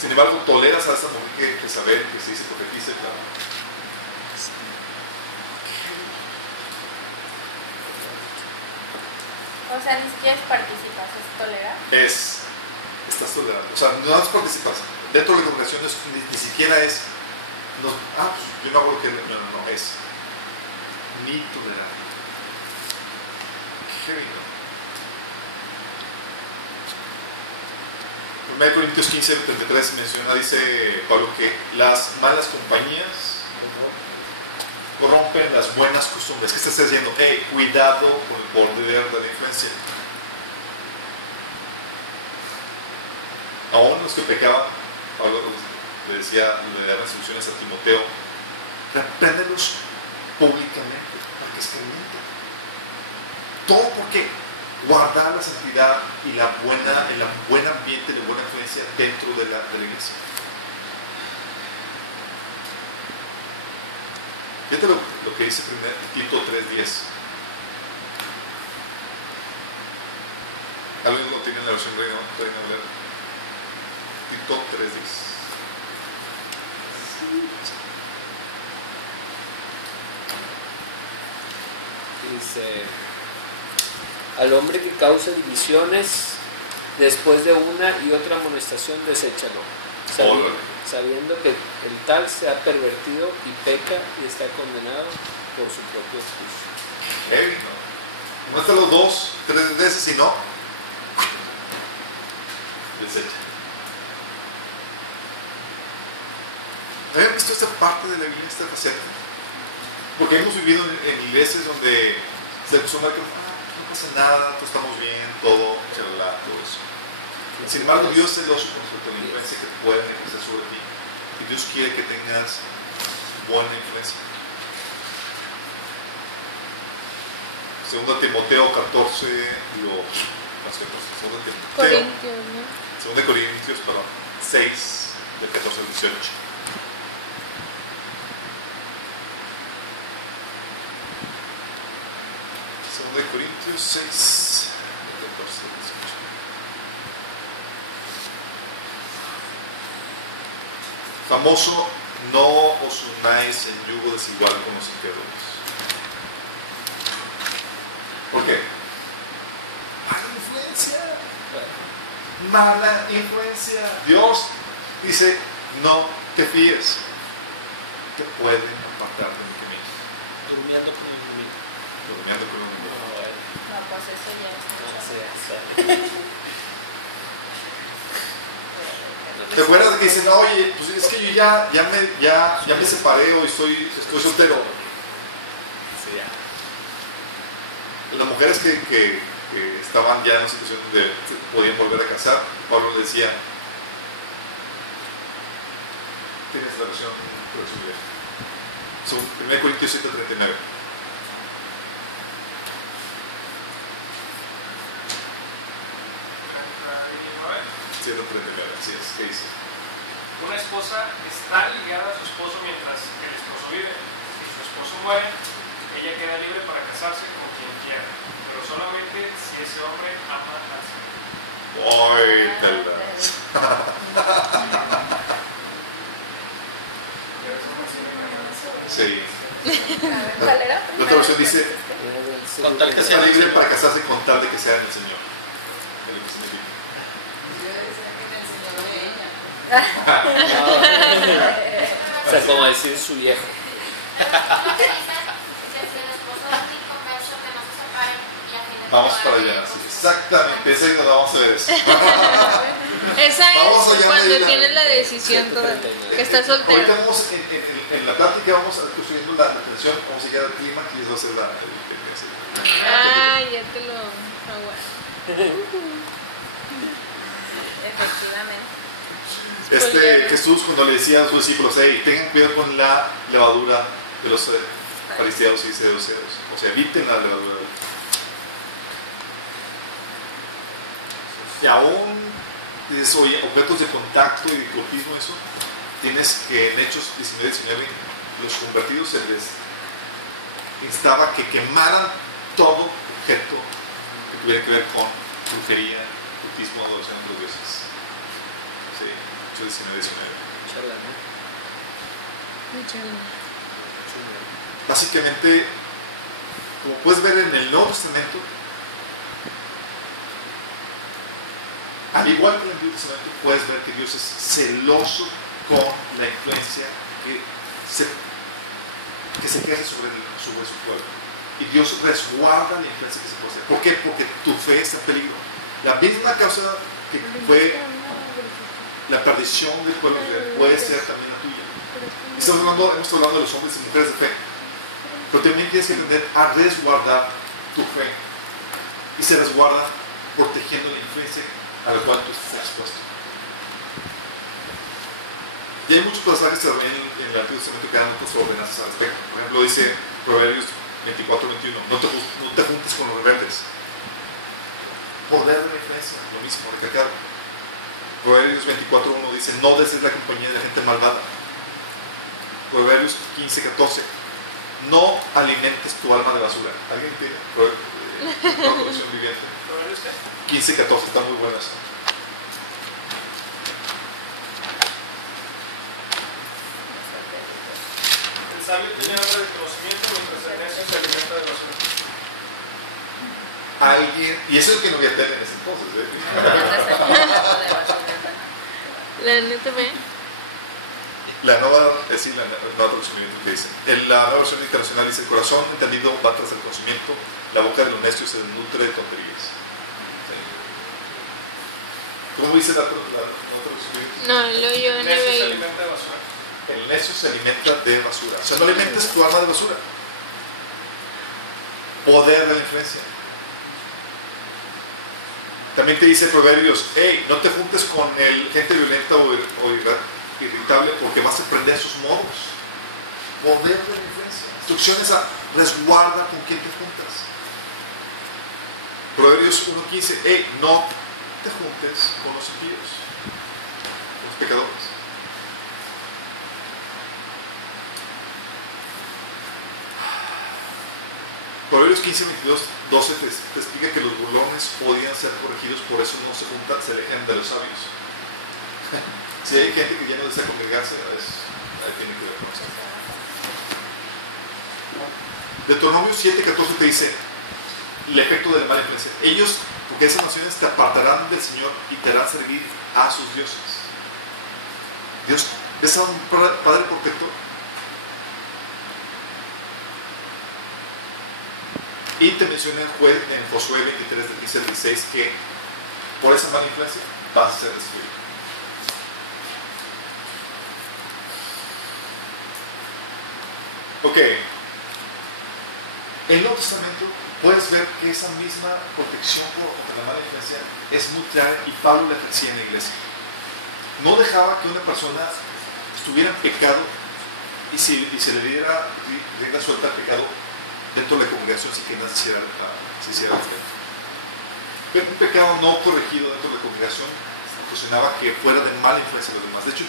Sin embargo, toleras a esa mujer que saber que se dice profetiza, claro. O sea, ni siquiera es participas, es tolerar. Estás tolerando. O sea, no es participas. Dentro de la congregación ni siquiera es, no, pues yo no hago lo que. No, es ni tolerar. Qué bien. 1 Corintios 15, 33 menciona, dice Pablo, que las malas compañías corrompen las buenas costumbres. ¿Qué está diciendo? Cuidado con el poder de la influencia. Aún los que pecaban, Pablo le daba instrucciones a Timoteo, repréndelos públicamente para que experimenten. Todo porque guardar la santidad y el buen ambiente, la buena influencia dentro de la iglesia. Fíjate lo que dice Tito 3:10. ¿Alguien lo tiene en la versión reina? Tito 3:10. Dice: al hombre que causa divisiones, después de una y otra amonestación, deséchalo, sabiendo que el tal se ha pervertido y peca y está condenado por su propio juicio. Muéstralo 2, 3 veces, si no, desecha. ¿Habían visto esta parte de la Biblia, esta faceta? Porque hemos vivido en iglesias donde se acostumbra que no pasa nada, todos estamos bien, todo, chalala, todo eso. Sin embargo, Dios es celoso con respecto a la influencia que puede ejercer sobre ti. Y Dios quiere que tengas buena influencia. 2 Timoteo 14, 2 Corintios, 6, del 14 al 18. 2 Corintios 6, del 14 al 18. Famoso, no os unáis en yugo desigual con los incrédulos. ¿Por qué? Mala influencia. Dios dice, no te fíes. Te pueden apartar de mi camino. Durmiendo con un enemigo. Durmiendo con un enemigo. No, pues eso ya es mucho. ¿Te acuerdas de que dicen, oye, pues es que yo ya me separé o estoy soltero? Sí, ya. Las mujeres que estaban ya en una situación donde podían volver a casar, Pablo le decía, tienes la versión de 1 Corintios 7:39. 7:39, así es, ¿qué dice? Una esposa está ligada a su esposo mientras el esposo vive. Si su esposo muere, ella queda libre para casarse con quien quiera, pero solamente si ese hombre ama al Señor. ¡Ay, tela! Sí. ¿Cuál era? La otra versión dice, Con tal que está sea libre para casarse con tal de que sea en el Señor. Es lo que significa. O sea, como decir su viejo. Vamos para allá, sí, exactamente, esa es donde vamos a ver eso. Esa Vamos es allá cuando de la- tienes la decisión toda, que estás Ahorita soltero. vamos en la plática, vamos a construyendo la atención, vamos a llegar al clima y eso va a ser Ah, ya te lo aguanto. Efectivamente. Jesús cuando le decía a sus discípulos, hey, tengan cuidado con la levadura de los fariseos y saduceos, o sea, eviten la levadura. Y aún dices, oye, objetos de contacto y de cultismo, eso tienes que en Hechos 19:19 los convertidos se les instaba que quemaran todo objeto que tuviera que ver con brujería, ocultismo, adoración de los dioses. Sí, 19. Básicamente, como puedes ver en el Nuevo Testamento, al igual que en el Antiguo Testamento, puedes ver que Dios es celoso con la influencia que se ejerce sobre su pueblo. Y Dios resguarda la influencia que se puede hacer. ¿Por qué? Porque tu fe está en peligro. La misma causa que fue la perdición del pueblo de Israel puede ser también la tuya. Y hemos estado hablando de los hombres y mujeres de fe. Pero también tienes que aprender a resguardar tu fe. Y se resguarda protegiendo la influencia a la cual tú estás expuesto. Y hay muchos pasajes también en el Antiguo Testamento que dan muchas ordenanzas al respecto. Por ejemplo, dice Proverbios 24-21, no te juntes con los rebeldes. Poder de la influencia, lo mismo, recalcado. Proverbios 24:1 dice, no desees la compañía de la gente malvada. Proverbios 15:14, no alimentes tu alma de basura. ¿Alguien tiene una traducción viviente? ¿Proverbios qué? 15:14, está muy buena eso. El sabio tiene hambre de conocimiento, mientras el necio se alimenta de basura. Alguien, y eso es que no voy a tener en ese entonces, La NTV. La nueva traducción que dice, en la nueva versión internacional dice, el corazón entendido va tras el conocimiento, la boca de los necios se nutre de tonterías. ¿Sí? ¿Cómo dice la nueva traducción? No, lo yo El necio se NBI. alimenta de basura. El necio se alimenta de basura. O sea, no alimentes tu alma de basura. Poder de la influencia. También te dice Proverbios, hey, no te juntes con gente violenta o irritable porque vas a aprender sus modos. Poder de la influencia. Instrucciones a resguarda con quién te juntas. Proverbios 1:15, hey, no te juntes con los impíos, con los pecadores. Proverbios 15:22-12 te explica que los burlones podían ser corregidos, por eso no se juntan, se alejan de los sabios. Si hay gente que ya no desea congregarse, ahí tiene que ver con esto. Deuteronomio 7:14 te dice el efecto de la mala influencia. Ellos, porque esas naciones te apartarán del Señor y te harán servir a sus dioses. Dios es un Padre protector. Y te menciona en Josué 23:15-16 que por esa mala influencia vas a ser destruido. Ok. En el Nuevo Testamento puedes ver que esa misma protección contra la mala influencia es muy clara y Pablo la ejercía en la iglesia. No dejaba que una persona estuviera en pecado y se le diera rienda suelta al pecado dentro de la congregación sin que nada se hiciera pero un pecado no corregido dentro de la congregación ocasionaba que fuera de mala influencia de los demás. De hecho,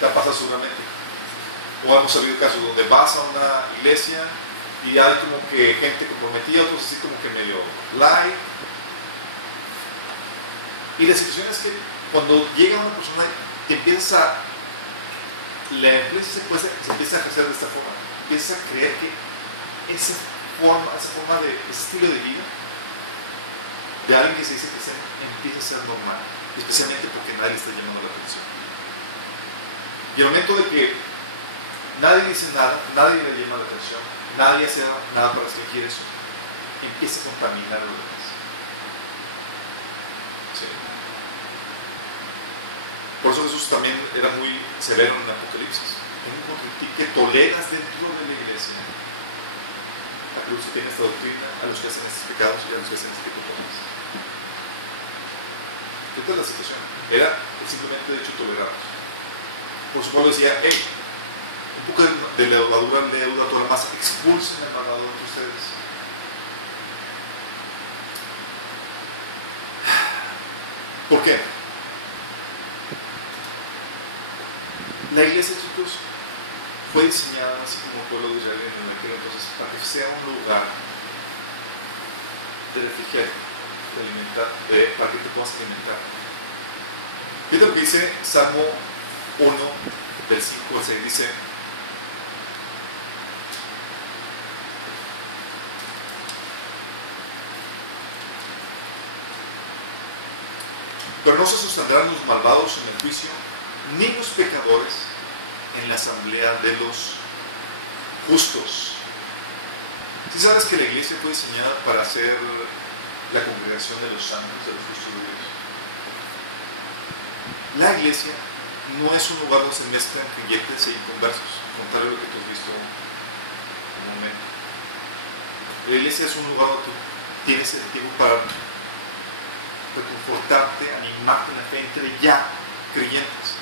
te ha pasado seguramente, o hemos sabido casos donde vas a una iglesia y hay como que gente comprometida, otros así como que medio light, y la situación es que cuando llega una persona que la influencia se empieza a ejercer de esta forma, empiezas a creer que ese estilo de vida de alguien que se dice cristiano empieza a ser normal, especialmente porque nadie le está llamando la atención. Y el momento de que nadie dice nada, nadie le llama la atención, nadie hace nada para restringir eso, empieza a contaminar a los demás. Sí. Por eso Jesús también era muy severo en el Apocalipsis. Tengo contra ti que toleras dentro de la iglesia a los que tienen esta doctrina, a los que hacen estos pecados y a los que hacen este tipo de cosas. Esta es la situación. Era simplemente de hecho tolerarlos. Por su pueblo decía, hey, un poco de levadura leuda toda la masa, expulsen el malvado de ustedes. ¿Por qué? La iglesia, chicos, fue diseñada así como el pueblo de Israel en aquel entonces para que sea un lugar de refrigerio, de alimentar, para que te puedas alimentar. Fíjate lo que dice Salmo 1, del 5 al 6, dice: pero no se sostendrán los malvados en el juicio, ni los pecadores en la asamblea de los justos. Si sabes que la iglesia fue diseñada para ser la congregación de los santos, de los justos de Dios. La iglesia no es un lugar donde se mezclan creyentes e inconversos, contrario a lo que tú has visto en un momento. La iglesia es un lugar donde tú tienes el tiempo para reconfortarte, animarte en la fe entre ya creyentes.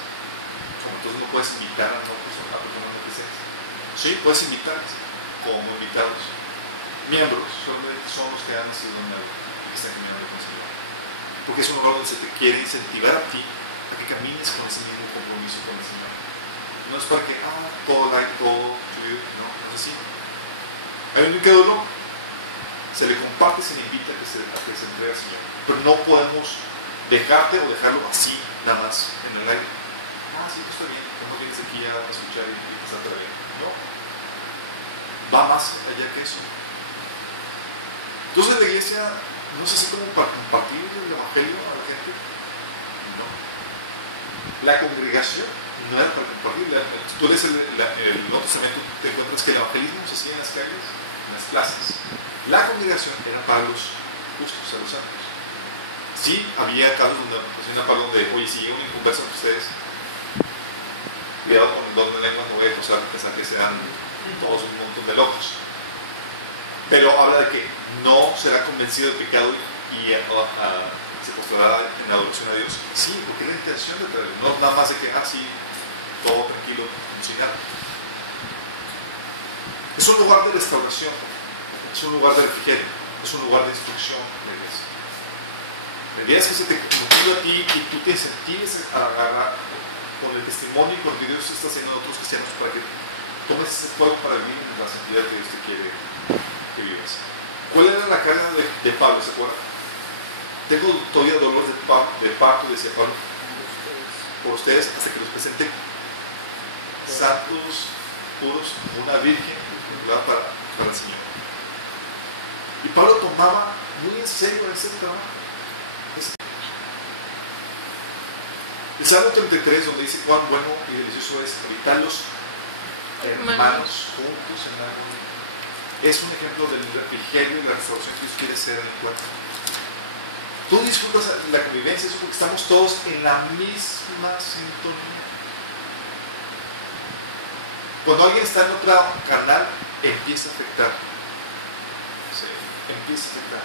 Como entonces no puedes invitar a personas no creyentes. Sí, puedes invitarles como invitados. Miembros solamente son los que han nacido en la vida y que están caminando con el Señor. Porque es un lugar donde se te quiere incentivar a ti a que camines con ese mismo compromiso con el Señor. No es para que, todo like, todo fluido, no es así. Hay un incrédulo, se le comparte, se le invita a que se entregue al Señor. Pero no podemos dejarte o dejarlo así, nada más, en el aire. Sí, tú está bien, no vienes aquí a escuchar y pasarte bien. No. Va más allá que eso. Entonces la iglesia no es así como para compartir el evangelio a la gente. No. La congregación no era para compartir. Tú lees el Nuevo Testamento, te encuentras que el evangelismo se hacía en las calles, en las plazas. La congregación era para los justos, a los santos. Sí, había casos donde oye, si llega un inconverso entre ustedes, cuidado con el don de lengua, no voy a pensar que sean todos un montón de locos. Pero habla de que no será convencido de pecado y se postrará en adoración a Dios. Sí, porque es la intención de traerlo, no nada más de que, sí, todo tranquilo, sin nada. Es un lugar de restauración, es un lugar de refrigerio, es un lugar de instrucción de la iglesia. La idea es que se te motive a ti y tú te incentives a agarrar con el testimonio y con lo que Dios está haciendo a otros cristianos para que tomes ese fuego para vivir en la santidad que Dios te quiere que vivas. ¿Cuál era la carga de Pablo? ¿Se acuerdan? Tengo todavía dolor de parto, decía Pablo, por ustedes hasta que los presente santos, puros, como una virgen para el Señor. Y Pablo tomaba muy en serio ese trabajo. El Salmo 33, donde dice cuán bueno y delicioso es habitar los hermanos juntos en la armonía, es un ejemplo del refrigerio y la restauración que Dios quiere hacer en el cuerpo. Tú disfrutas la convivencia, eso porque estamos todos en la misma sintonía. Cuando alguien está en otro canal, empieza a afectar. Sí, empieza a afectar.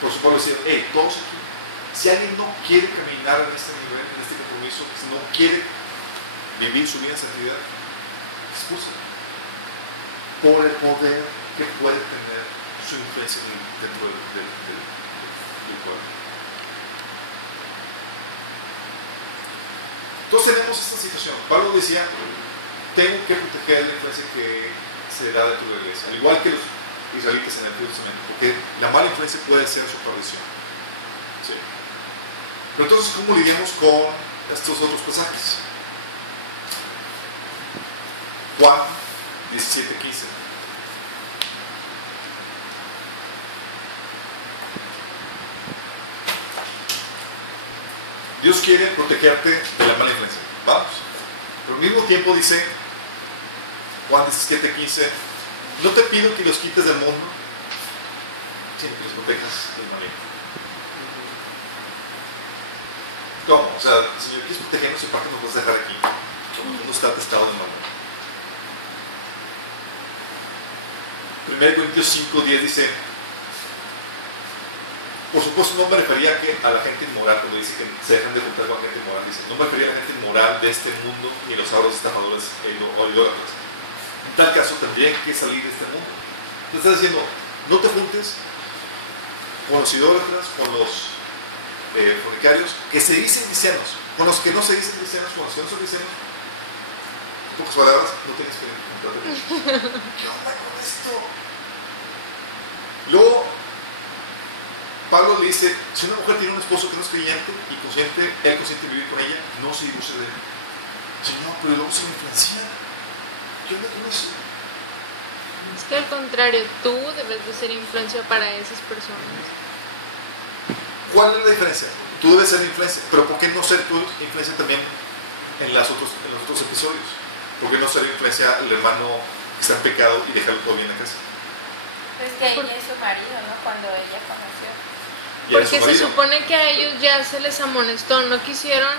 Por eso Pablo decía, todos aquí. Si alguien no quiere caminar en este nivel, en este compromiso, si no quiere vivir su vida en santidad, expúsalo. Por el poder que puede tener su influencia dentro del pueblo. Entonces tenemos esta situación. Pablo decía, tengo que proteger la influencia que se da dentro de la iglesia, al igual que los israelitas en el Antiguo Testamento, porque la mala influencia puede ser su perdición. ¿Sí? Pero entonces, ¿cómo lidiamos con estos otros pasajes? Juan 17:15. Dios quiere protegerte de la mala influencia. Vamos. Pero al mismo tiempo dice Juan 17:15, no te pido que los quites del mundo, sino que los protejas del maligno. ¿Cómo? O sea, el Señor quiere protegernos y aparte nos vas a dejar aquí. Como el mundo está atestado de mal. 1 Corintios 5:10 dice, por supuesto no me refería a la gente inmoral, cuando dice que se dejan de juntar con la gente inmoral, dice, no me refería a la gente inmoral de este mundo, ni los ahorros estafadores o idólatras. En tal caso tendrían que salir de este mundo. Te está diciendo, no te juntes con los idólatras, con los fornicarios, que se dicen cristianos, con los que no se dicen cristianos, con los que no son cristianos, pocas palabras, no tienes que contrato con Dios. ¿Qué onda con esto? Luego, Pablo le dice, si una mujer tiene un esposo que no es creyente y él consiente vivir con ella, no se divorcie de él. Señor, pero luego se me influencia. ¿Qué onda con eso? Es que al contrario, tú debes de ser influencia para esas personas. ¿Cuál es la diferencia? Tú debes ser influencia, pero ¿por qué no ser tú influencia también en los otros episodios? ¿Por qué no ser influencia al hermano que está en pecado y dejarlo todo bien en la casa? Es que ella es su marido, ¿no? Cuando ella conoció. Porque se supone que a ellos ya se les amonestó, no quisieron.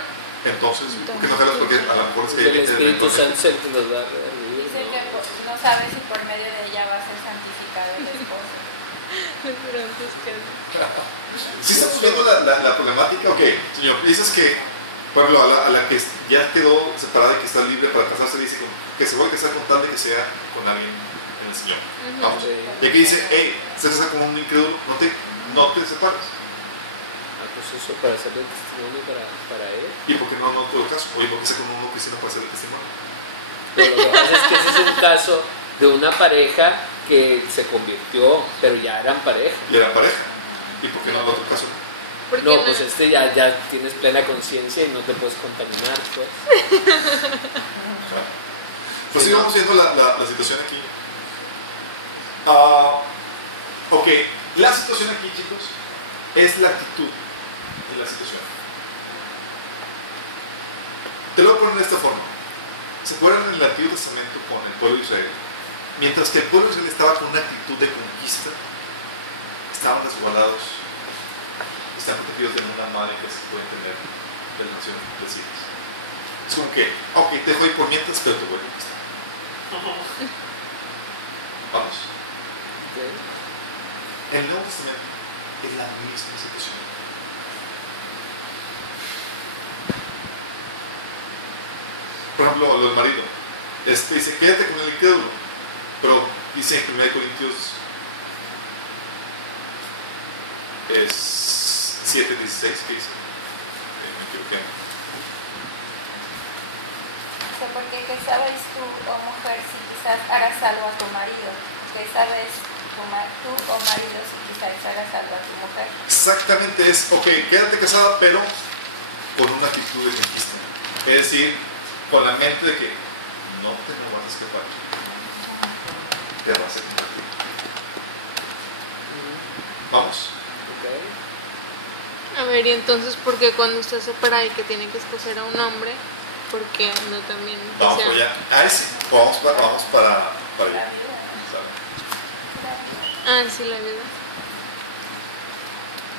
Entonces, ¿por qué no jalas? Porque a lo mejor es que el Espíritu Santo se los va a dar. Dice que no sabe si por medio de ella va a ser santificado el esposo. ¿Sí estamos viendo la problemática? Ok, señor, dices que, por ejemplo, a la que ya quedó separada y que está libre para casarse, dice que se vuelve a casar con tal de que sea con alguien en el Señor. Vamos. Y aquí dice, hey, se casa con un incrédulo, no te separes. Pues eso, para hacerle testimonio para él. ¿Y por qué no todo el caso? Oye, ¿por qué se con uno cristiano para hacerle testimonio? Pero lo que pasa es que ese es un caso de una pareja que se convirtió, pero ya eran pareja. Y eran pareja. ¿Y por qué no el otro caso? No, pues ya tienes plena conciencia y no te puedes contaminar, pues. Pues sí, vamos viendo la situación aquí. Ok, la situación aquí, chicos, es la actitud de la situación. Te lo voy a poner de esta forma. ¿Se acuerdan en el Antiguo Testamento con el pueblo de Israel? Mientras que el pueblo de Israel estaba con una actitud de conquista, estaban resguardados, están protegidos de una madre que se puede tener de la nación vecinas. Es como que, ok, te dejo ir por mientras, pero te voy a conquistar. ¿Vamos? Okay. En el Nuevo Testamento es la misma situación. Por ejemplo, los maridos. Dice, quédate con el incrédulo. Pero dice en 1 Corintios 7:16, ¿qué dice? Me equivoqué. Porque ¿qué sabes tú, oh mujer, si quizás harás salvo a tu marido? ¿Qué sabes tú, oh marido, si quizás harás salvo a tu mujer? Exactamente, es, ok, quédate casada, pero con una actitud de conquista. Es decir, con la mente de que no te lo vas a escapar, te vas a convertir. ¿Vamos? A ver, y entonces, ¿por qué cuando está separada y que tiene que escoger a un hombre, por qué no también? Vamos para allá. Sí, vamos para allá. La vida. Ah, sí, la vida.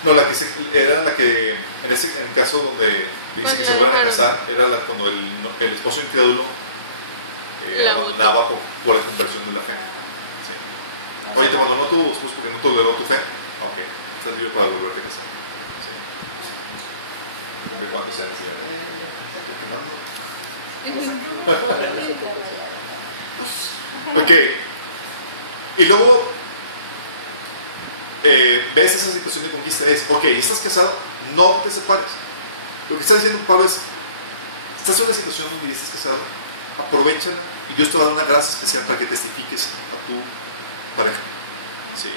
No, era la que, en el caso donde dice que se vuelven a casar, era cuando el esposo incrédulo la abandonaba por la conversión de la fe. Sí. Oye, te abandonó tu esposo porque no toleró tu fe. Ok, estás libre para volverte a casar. Sí. ¿De cuántos años tiene? Ok. Y luego ves esa situación de conquista, es, ok, estás casado, no te separes. Lo que está diciendo Pablo es, estás en una situación donde ya estás casado, aprovecha y Dios te va a dar una gracia especial para que testifiques a tu pareja. ¿Sí?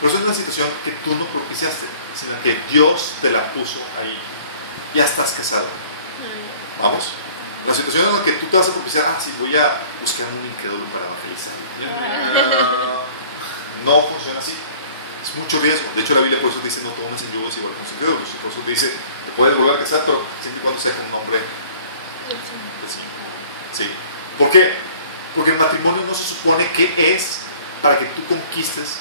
Pero eso es una situación que tú no propiciaste, sino que Dios te la puso ahí. Ya estás casado. Vamos. La situación en la que tú te vas a propiciar, sí, voy a buscar un incrédulo para evangelizar. No funciona así. Es mucho riesgo. De hecho, la Biblia por eso dice no tomes en yugos igual con los incrédulos. Por eso dice, te puedes volver a casar, pero siempre y cuando sea con un hombre del Señor. ¿Sí? ¿Por qué? Porque el matrimonio no se supone que es para que tú conquistes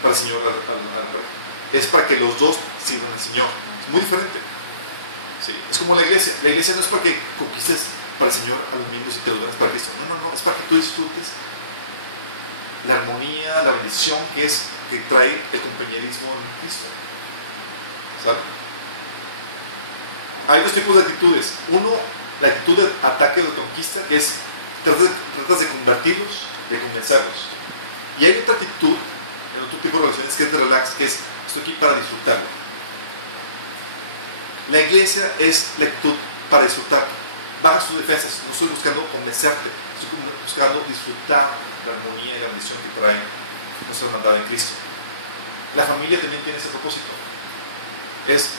para el Señor al rey. Es para que los dos sirvan al Señor. Es muy diferente. ¿Sí? Es como la iglesia. La iglesia no es para que conquistes para el Señor a los miembros y te los ganes para Cristo. No. Es para que tú disfrutes la armonía, la bendición que trae el compañerismo en Cristo. ¿Sabes? Hay dos tipos de actitudes. Uno, la actitud de ataque o de conquista, que es tratas de convertirlos, de convencerlos. Y hay otra actitud, en otro tipo de relaciones, que es de relax, que es estoy aquí para disfrutarlo. La iglesia es la actitud para disfrutar. bajas tus defensas. No estoy buscando convencerte, estoy buscando disfrutar la armonía y la bendición que trae nuestra hermandad en Cristo. La familia también tiene ese propósito. Es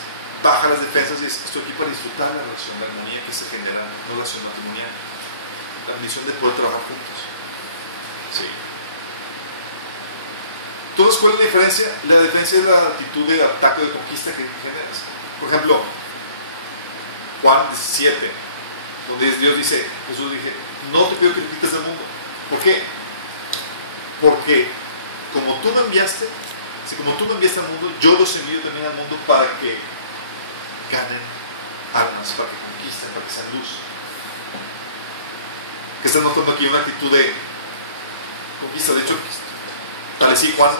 baja las defensas y estoy aquí para disfrutar la relación, la armonía que se genera en una relación matrimonial, la bendición de poder trabajar juntos. Sí. ¿Tú cuál es la diferencia? La diferencia es la actitud de ataque de conquista que generas. Por ejemplo, Juan 17, donde Dios dice, Jesús dice, no te pido que te quites del mundo. ¿Por qué? Porque como tú me enviaste, si como tú me enviaste al mundo, yo los envío también al mundo para que ganen almas, para que conquisten, para que sean luz. Que estás notando aquí una actitud de conquista. De hecho, tal así Juan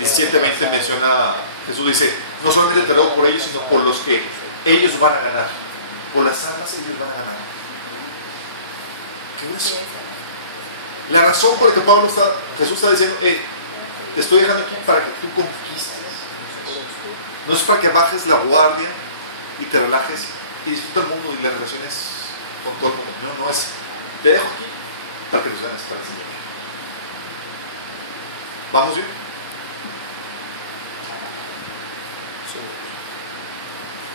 17:20 menciona, Jesús dice, no solamente te ruego por ellos, sino por los que ellos van a ganar. Por las almas ellos van a ganar. ¿Qué es eso? La razón por la que Jesús está diciendo, te estoy dejando aquí para que tú conquistes. No es para que bajes la guardia y te relajes y disfruta el mundo y las relaciones con todo el mundo. No es, te dejo aquí para que los ganes para el Señor. ¿Vamos bien?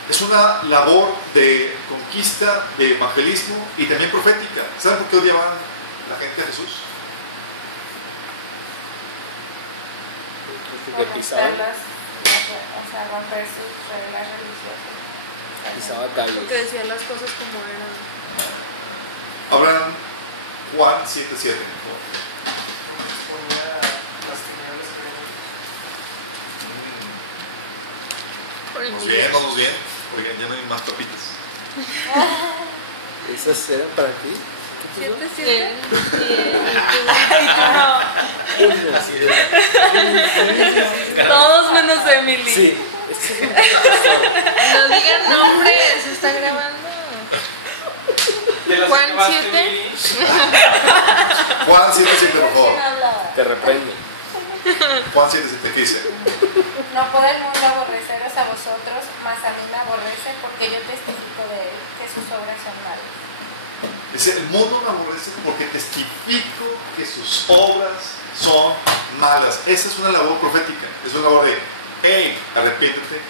Es una labor de conquista, de evangelismo y también profética. ¿Saben por qué odiaban la gente a Jesús? Romper sus reglas religiosas. Pisaba calles. Porque decían las cosas como eran. Abran Juan 7:7. Vamos bien. Oigan, ya no hay más papitas. ¿Esas eran para ti? 7. Y tú no. Todos menos Emily. Sí. No digan nombres, se está grabando. Juan 7. Juan 7:7, por favor. Te reprendo. Juan 7:7, ¿qué dice? No puede el mundo aborreceros a vosotros, mas a mí me aborrece, porque yo testifico de él, que sus obras son malas. Dice, el mundo me aborrece porque testifico que sus obras son malas. Esa es una labor profética. Es una labor de, hey, arrepiéntete.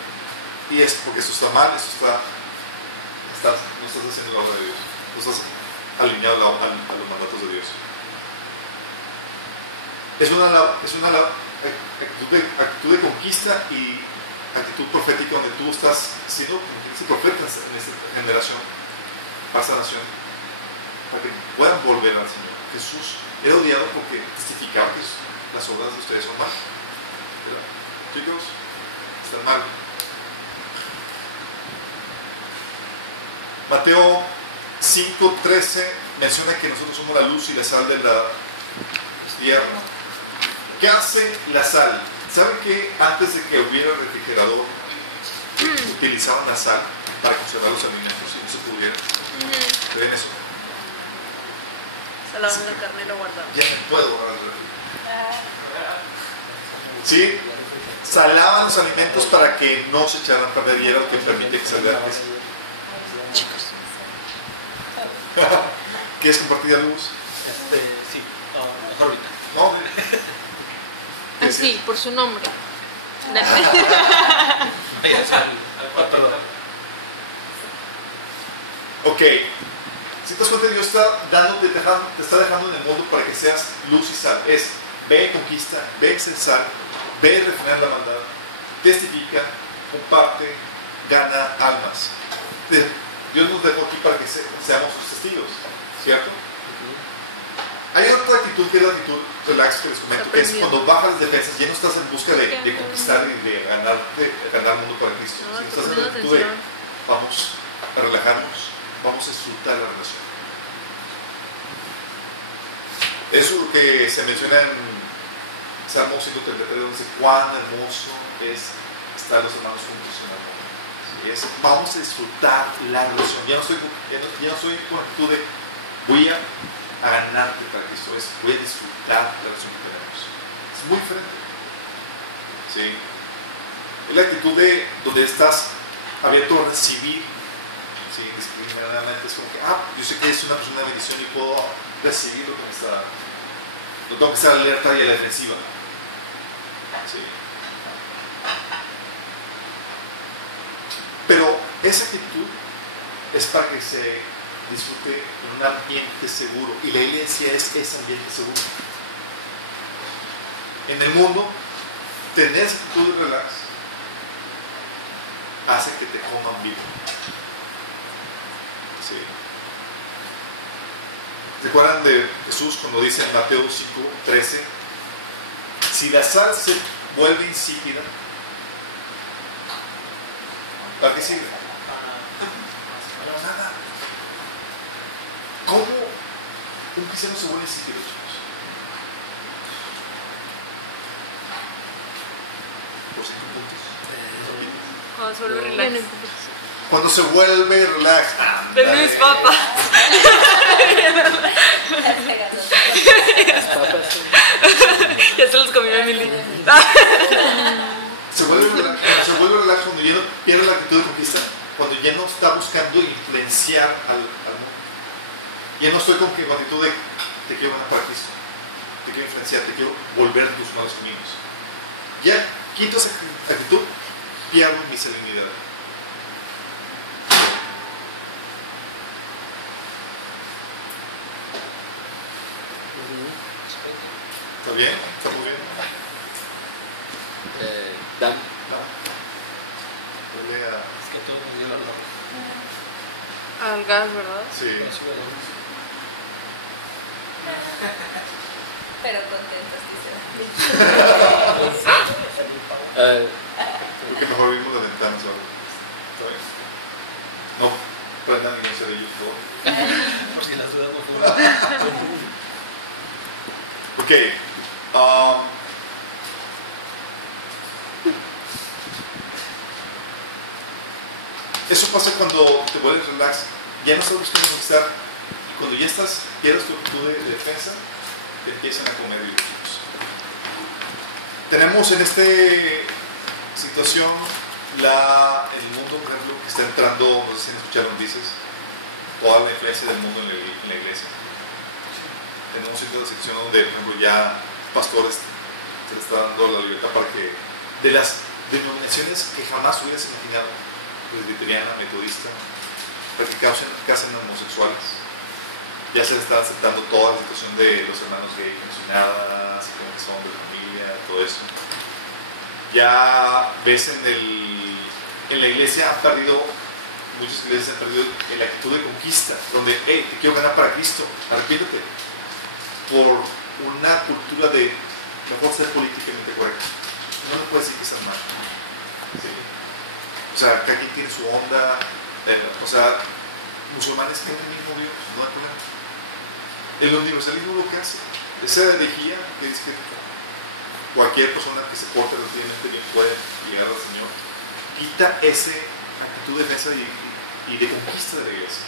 Y es porque esto está mal, no estás haciendo la obra de Dios. No estás alineado a los mandatos de Dios. Es una actitud de conquista y actitud profética donde tú estás siendo profeta en esta generación, para esta nación, para que puedan volver al Señor. Jesús era odiado porque testificaba que las obras de ustedes son malas. Chicos, están mal. Mateo 5:13 menciona que nosotros somos la luz y la sal de la tierra. ¿Qué hace la sal? ¿Saben que antes de que hubiera refrigerador utilizaban la sal para conservar los alimentos y no se pudieran? ¿Ven eso? Salaban la carne y lo guardaban. Ya me puedo guardar el refrigerador. ¿Sí? Salaban los alimentos para que no se echaran a perder, y era lo que permite que salga. ¿Quieres compartir algo? Sí, mejor ahorita. No. Así, por su nombre. Ok. Si te das cuenta, Dios te está dejando en el mundo para que seas luz y sal. Es, ve, conquista, ve, ser sal, ve, refrenar la maldad, testifica, comparte, gana almas. Dios nos dejó aquí para que seamos sus testigos, ¿cierto? Hay otra actitud que es la actitud relax que les comento, que es cuando bajas las defensas, ya no estás en busca de conquistar y de ganar el mundo para Cristo, sino estás en la actitud de vamos a relajarnos, vamos a disfrutar la relación. Eso que se menciona en Salmo 133, donde dice cuán hermoso es estar los hermanos juntos en amor. Vamos a disfrutar la relación. Ya no estoy con actitud de voy a ganarte para Cristo, voy a disfrutar la relación que tenemos. Es muy diferente. ¿Sí? Es la actitud de donde estás abierto a recibir, sí, indiscriminadamente. Es como que, yo sé que es una persona de bendición y puedo recibir lo que me está dando. No tengo que estar alerta y a la defensiva. Sí. Pero esa actitud es para que se disfrute en un ambiente seguro. Y la iglesia es ese ambiente seguro. En el mundo, tener esa actitud de relax hace que te coman vivo. Sí. ¿Se acuerdan de Jesús cuando dice en Mateo 5:13? Si la sal se vuelve insípida, ¿para qué sirve? Para nada. ¿Cómo un cristiano se vuelve insípido, chicos? Por 5 puntos. Cuando se vuelve relax. Cuando se vuelve relax. De mis papas. Ya se los comió Emily. Se vuelve relax cuando ya no pierde la actitud de conquista, cuando ya no está buscando influenciar al mundo. Ya no estoy con que actitud de te quiero ganar para Cristo, te quiero influenciar, te quiero volver tus malos amigos. Ya quito esa actitud, pierdo mi serenidad. ¿Está bien? ¿Está muy bien? Dan. No. Huele a... Es que todo me dio la ropa. Al gas, ¿verdad? Sí. Pero contentos quizás. Creo que mejor vimos las ventanas ahora. ¿Está bien? No prendan ni no se de YouTube. Por si las dudas no fueron. Ok. Eso pasa cuando te vuelves relax. Ya no estás buscando conquistar. Y cuando ya estás, pierdes tu actitud de defensa, te empiezan a comer vivos. Tenemos en esta situación el mundo, por ejemplo, que está entrando, no sé si escucharon, dices, toda la influencia del mundo en la iglesia. Tenemos cierta sección donde, por ejemplo, ya pastores se les está dando la libertad para que, de las denominaciones que jamás hubieras imaginado, presbiteriana, metodista, para que casen homosexuales, ya se les está aceptando toda la situación de los hermanos gay pensionadas, como que son de la familia, todo eso. Ya ves en la iglesia muchas iglesias han perdido la actitud de conquista, donde, hey, te quiero ganar para Cristo, arrepiéntete, por una cultura de mejor ser políticamente correcto. No le puedes decir que está mal. ¿Sí? O sea, cada quien tiene su onda. O sea, musulmanes tienen el mismo Dios, no hay problema. El universalismo lo que hace, esa herejía que dice que cualquier persona que se porte relativamente bien puede llegar al Señor, quita esa actitud de defensa y de conquista de la iglesia.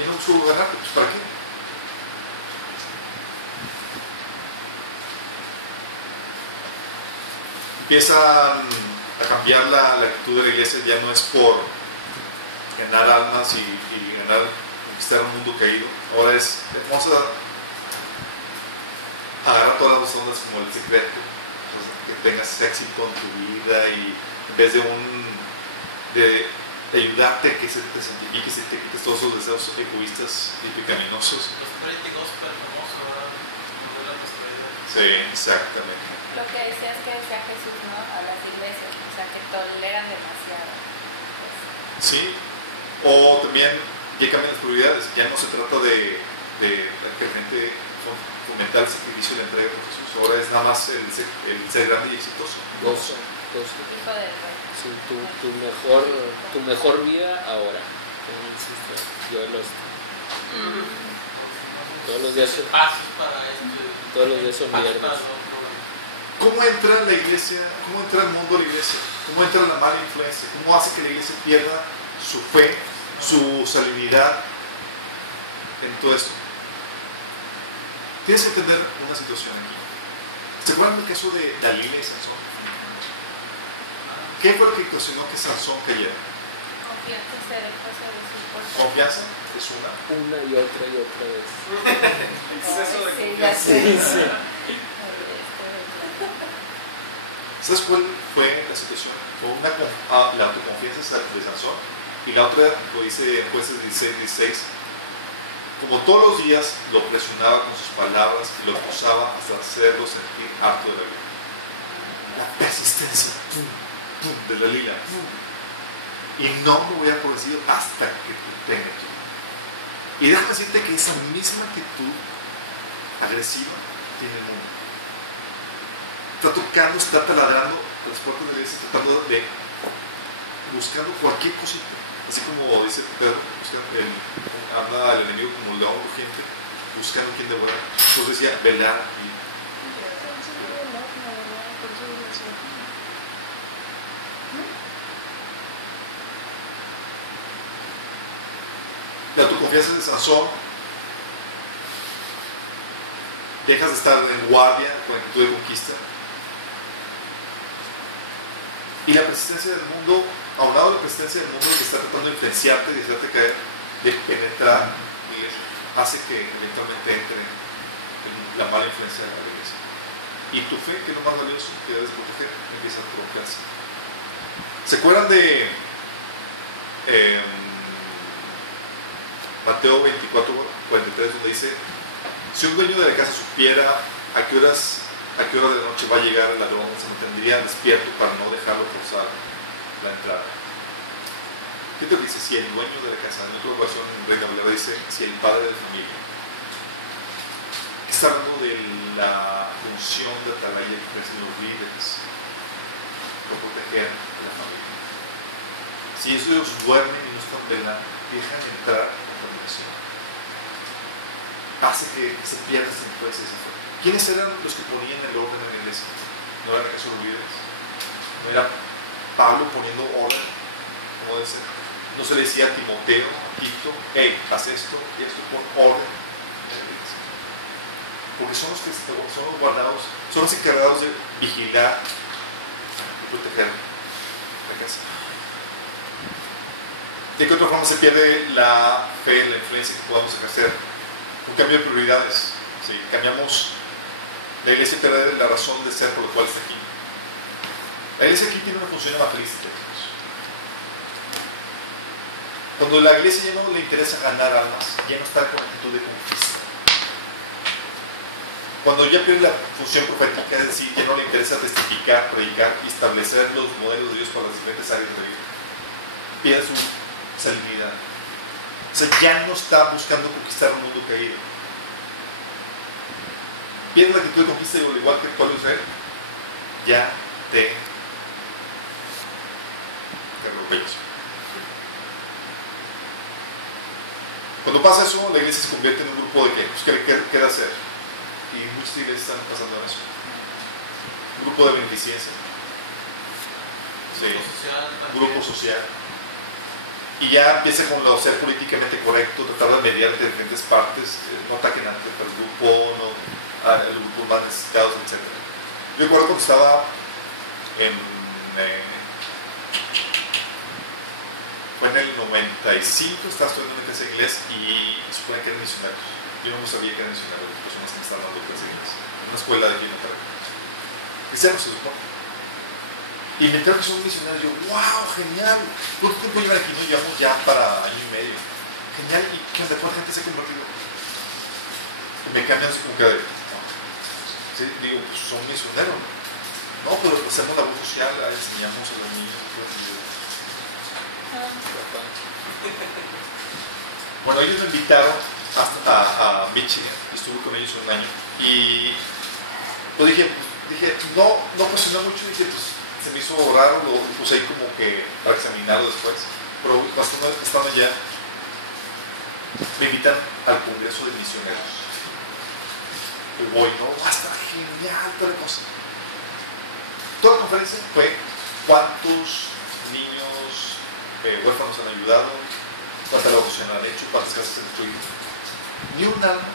Y no busco ganarte, pues ¿para qué? Empiezan a cambiar la actitud de la iglesia, ya no es por ganar almas y conquistar un mundo caído. Ahora vamos a agarrar todas las ondas como el secreto, pues, que tengas éxito en tu vida y en vez de ayudarte a que te santifiques y te quites todos esos deseos egoístas y pecaminosos. Sí, exactamente. Lo que decías que decía Jesús, ¿no? A las iglesias, o sea, que toleran demasiado. Sí, o también ya cambian las prioridades, ya no se trata de realmente fomentar el sacrificio y la entrega de Jesús, ahora es nada más el ser grande y exitoso. Gozo. Hijo del rey. Sí, tu mejor vida ahora. Todos los días son viernes. ¿Cómo entra la iglesia? ¿Cómo entra el mundo a la iglesia? ¿Cómo entra la mala influencia? ¿Cómo hace que la iglesia pierda su fe, su salinidad en todo esto? Tienes que entender una situación aquí. ¿Se acuerdan del caso de Dalila y Sansón? ¿Qué fue lo que ocasionó que Sansón cayera? confianza se dejó sobre su portal. Confianza es una. Una y otra vez. Exceso de Sí, confianza. ya sé. Sí. ¿Sabes cuál fue la situación? Fue la autoconfianza de Sansón, y la otra lo dice en Jueces 16, como todos los días lo presionaba con sus palabras y lo acusaba hasta hacerlo sentir harto de la vida. La persistencia de la lila. Y no me voy a por vencido hasta que tú tengas. Y déjame decirte que esa misma actitud agresiva tiene el mundo. Está tocando, está taladrando las puertas de la iglesia, buscando cualquier cosita. Así como dice Pedro, anda el enemigo como un león rugiente, buscando quien devorar. Entonces decía, velar y la autoconfianza de Sansón. Dejas de estar en guardia con actitud de conquista. Y la persistencia del mundo, aunado a la persistencia del mundo que está tratando de influenciarte, de hacerte caer, de penetrar, hace que eventualmente entre la mala influencia de la iglesia. Y tu fe, que es lo más valioso que debes proteger, empieza a provocarse. ¿Se acuerdan de Mateo 24:43, donde dice: si un dueño de la casa supiera a qué hora de la noche va a llegar el ladrón, se mantendría despierto para no dejarlo forzar la entrada? ¿Qué te dice? Si el dueño de la casa, en otra versión en Reina Valera dice, si el padre de familia. Está hablando de la función de atalaya que ejercen los líderes por proteger a la familia. Si ellos duermen y no están velando, dejan entrar la contaminación. Hace que se pierda esa influencia. ¿Quiénes eran los que ponían el orden en la iglesia? ¿No eran acaso los líderes? ¿No era Pablo poniendo orden? Como dice, no se le decía a Timoteo, a Tito, hey, haz esto y esto, pon orden en la iglesia. Porque son los que son los guardados, son los encargados de vigilar y proteger la casa. ¿De qué otra forma se pierde la fe, la influencia que podamos ejercer? Un cambio de prioridades. ¿Sí? Cambiamos. La iglesia pierde la razón de ser por lo cual está aquí. La iglesia aquí tiene una función evangelística. Cuando la iglesia ya no le interesa ganar almas, ya no está con actitud de conquista. Cuando ya pierde la función profética, es decir, ya no le interesa testificar, predicar y establecer los modelos de Dios para las diferentes áreas de la vida, pierde su salinidad. O sea, ya no está buscando conquistar un mundo caído. Pierde la actitud de conquista y al igual que el pueblo de Israel, ya te atropellas. Cuando pasa eso, la iglesia se convierte en un grupo de ¿qué queda hacer? Y muchas iglesias están pasando en eso. Un grupo de beneficencia. Sí. Grupo social. Y ya empieza con lo ser políticamente correcto, tratar de mediar entre diferentes partes, no ataquen al grupo, no a los grupos más necesitados, etc. Yo recuerdo cuando estaba fue en el 95, estaba estudiando en clase de inglés y supone que eran misioneros. Yo no sabía que eran misioneros, las personas que me estaban dando clase de inglés, en una escuela de aquí en Monterrey. Cristianos, se supone. Y me entero que son misioneros. Yo, wow, genial. ¿Cuánto tiempo llevan aquí? No, llevamos ya para año y medio. Genial. ¿Y qué onda? ¿Cuánta gente se ha convertido? Y me cambian así como que sí, digo, pues son misioneros. No, pero hacemos labor social, enseñamos a los niños. Bueno, ellos me invitaron a Michigan. Estuve con ellos un año. Y pues dije, no presionó mucho. Dije, pues se me hizo raro, lo puse ahí como que para examinarlo después. Pero estando allá, me invitan al Congreso de Misioneros. Y voy, no, va a estar genial, toda la cosa. Toda la conferencia fue cuántos niños huérfanos han ayudado, cuánta evacuación han hecho, cuántas casas han destruido. Ni un alma.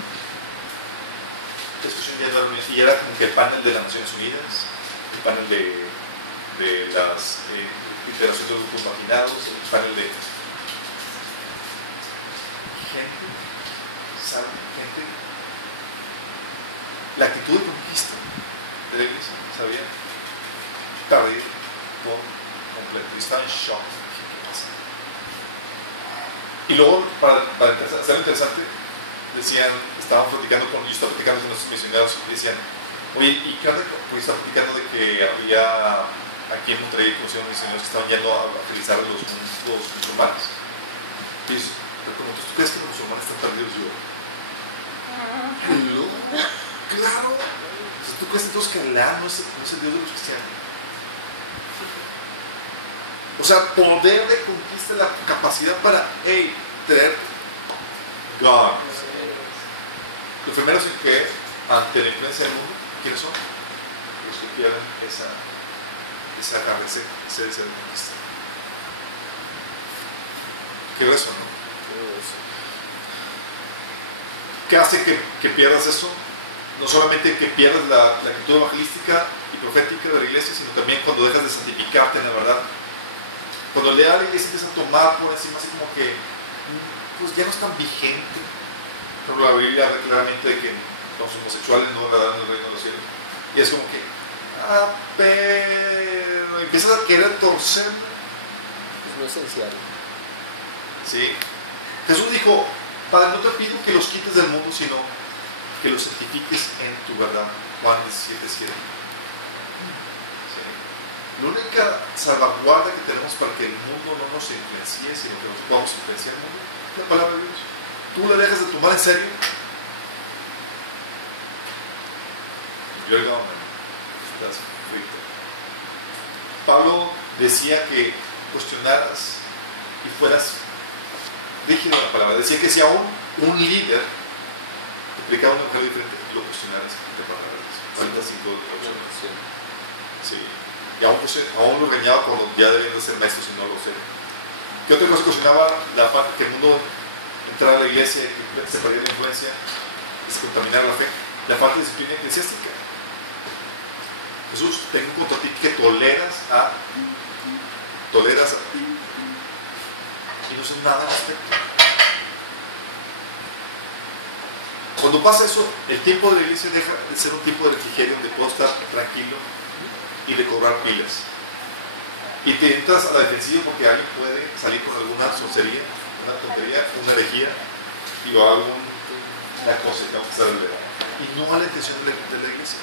La discusión ya no era, y era como que el panel de las Naciones Unidas, el panel de las integración de grupos marginados, el panel de gente, ¿sabe? Gente, la actitud de conquista de la iglesia, ¿sabía? Perdido por completo. Y estaba en shock. ¿Qué pasa? Y luego, para hacerlo interesante, decían, estaban platicando con, yo estaba platicando con nuestros misioneros y decían, oye, ¿y qué onda? Pues estaba platicando de que había aquí en Monterrey conocieron misioneros que estaban yendo a utilizar los musulmanes. Y dices, ¿tú crees que los musulmanes están perdidos? Yo, hello, claro. Entonces, ¿tú crees entonces que Alá no es el Dios de los cristianos? O sea, poder de conquista, la capacidad para, traer God. Los primeros en que, ante la influencia del mundo, ¿quiénes son? Los que pierden esa garra, ese deseo de conquista. Qué grueso, ¿no? ¿Qué hace que pierdas eso? No solamente que pierdas la actitud evangelística y profética de la iglesia, sino también cuando dejas de santificarte en la verdad. Cuando la iglesia empieza a tomar por encima, así como que pues ya no es tan vigente. Por ejemplo, la Biblia habla claramente de que los homosexuales no heredarán el reino de los cielos. Y es como que, pero empiezas a querer torcer. Es lo esencial. ¿Sí? Jesús dijo, Padre, no te pido que los quites del mundo, sino que los santifiques en tu verdad. Juan 17:7. ¿Sí? La única salvaguarda que tenemos para que el mundo no nos influencie, sino que nos podamos influenciar el mundo, es la palabra de Dios. Tú le dejas de tomar en serio. You're gone, man. Estás frito. Pablo decía que cuestionaras y fueras rígido en la palabra. Decía que si aún un líder explicaba una mujer diferente, lo cuestionaras de palabras. 45 de sí. Y aún lo regañaba cuando ya debían de ser maestros y no lo sé. ¿Qué otra cosa cuestionaba? La parte que el mundo entrara a la iglesia y se perdiera la influencia y se contaminara la fe. La falta de disciplina eclesiástica. Jesús, tengo contra ti que toleras a y no sé nada al respecto. Cuando pasa eso, el tiempo de la iglesia deja de ser un tiempo de refrigerio donde puedo estar tranquilo y de cobrar pilas. Y te entras a la defensiva porque alguien puede salir con alguna soncería, una tontería, una herejía y o alguna cosa que tengo que estar alerta. Y no a la intención de la iglesia.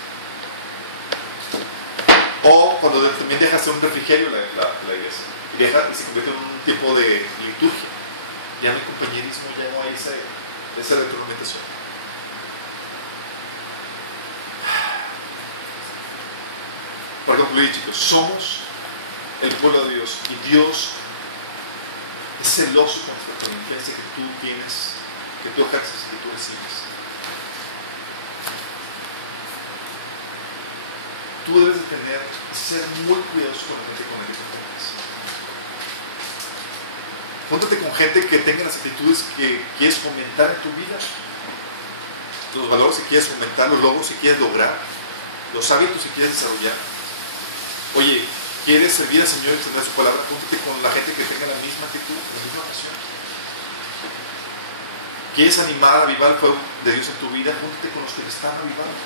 O cuando también deja de ser un refrigerio la iglesia y se convierte en un tipo de liturgia. Ya no hay compañerismo, ya no hay esa retroalimentación. Para concluir, chicos, somos el pueblo de Dios y Dios es celoso con nuestra confianza que tú tienes, que tú ejerces y que tú recibes. Tú debes de ser muy cuidadoso con la gente con la que te juntas. Júntate con gente que tenga las actitudes que quieres fomentar en tu vida, los valores que quieres fomentar, los logros que quieres lograr, los hábitos que quieres desarrollar. Oye, ¿quieres servir al Señor y extender su palabra? Júntate con la gente que tenga la misma actitud, la misma pasión. ¿Quieres animar, avivar el fuego de Dios en tu vida? Júntate con los que le están avivando.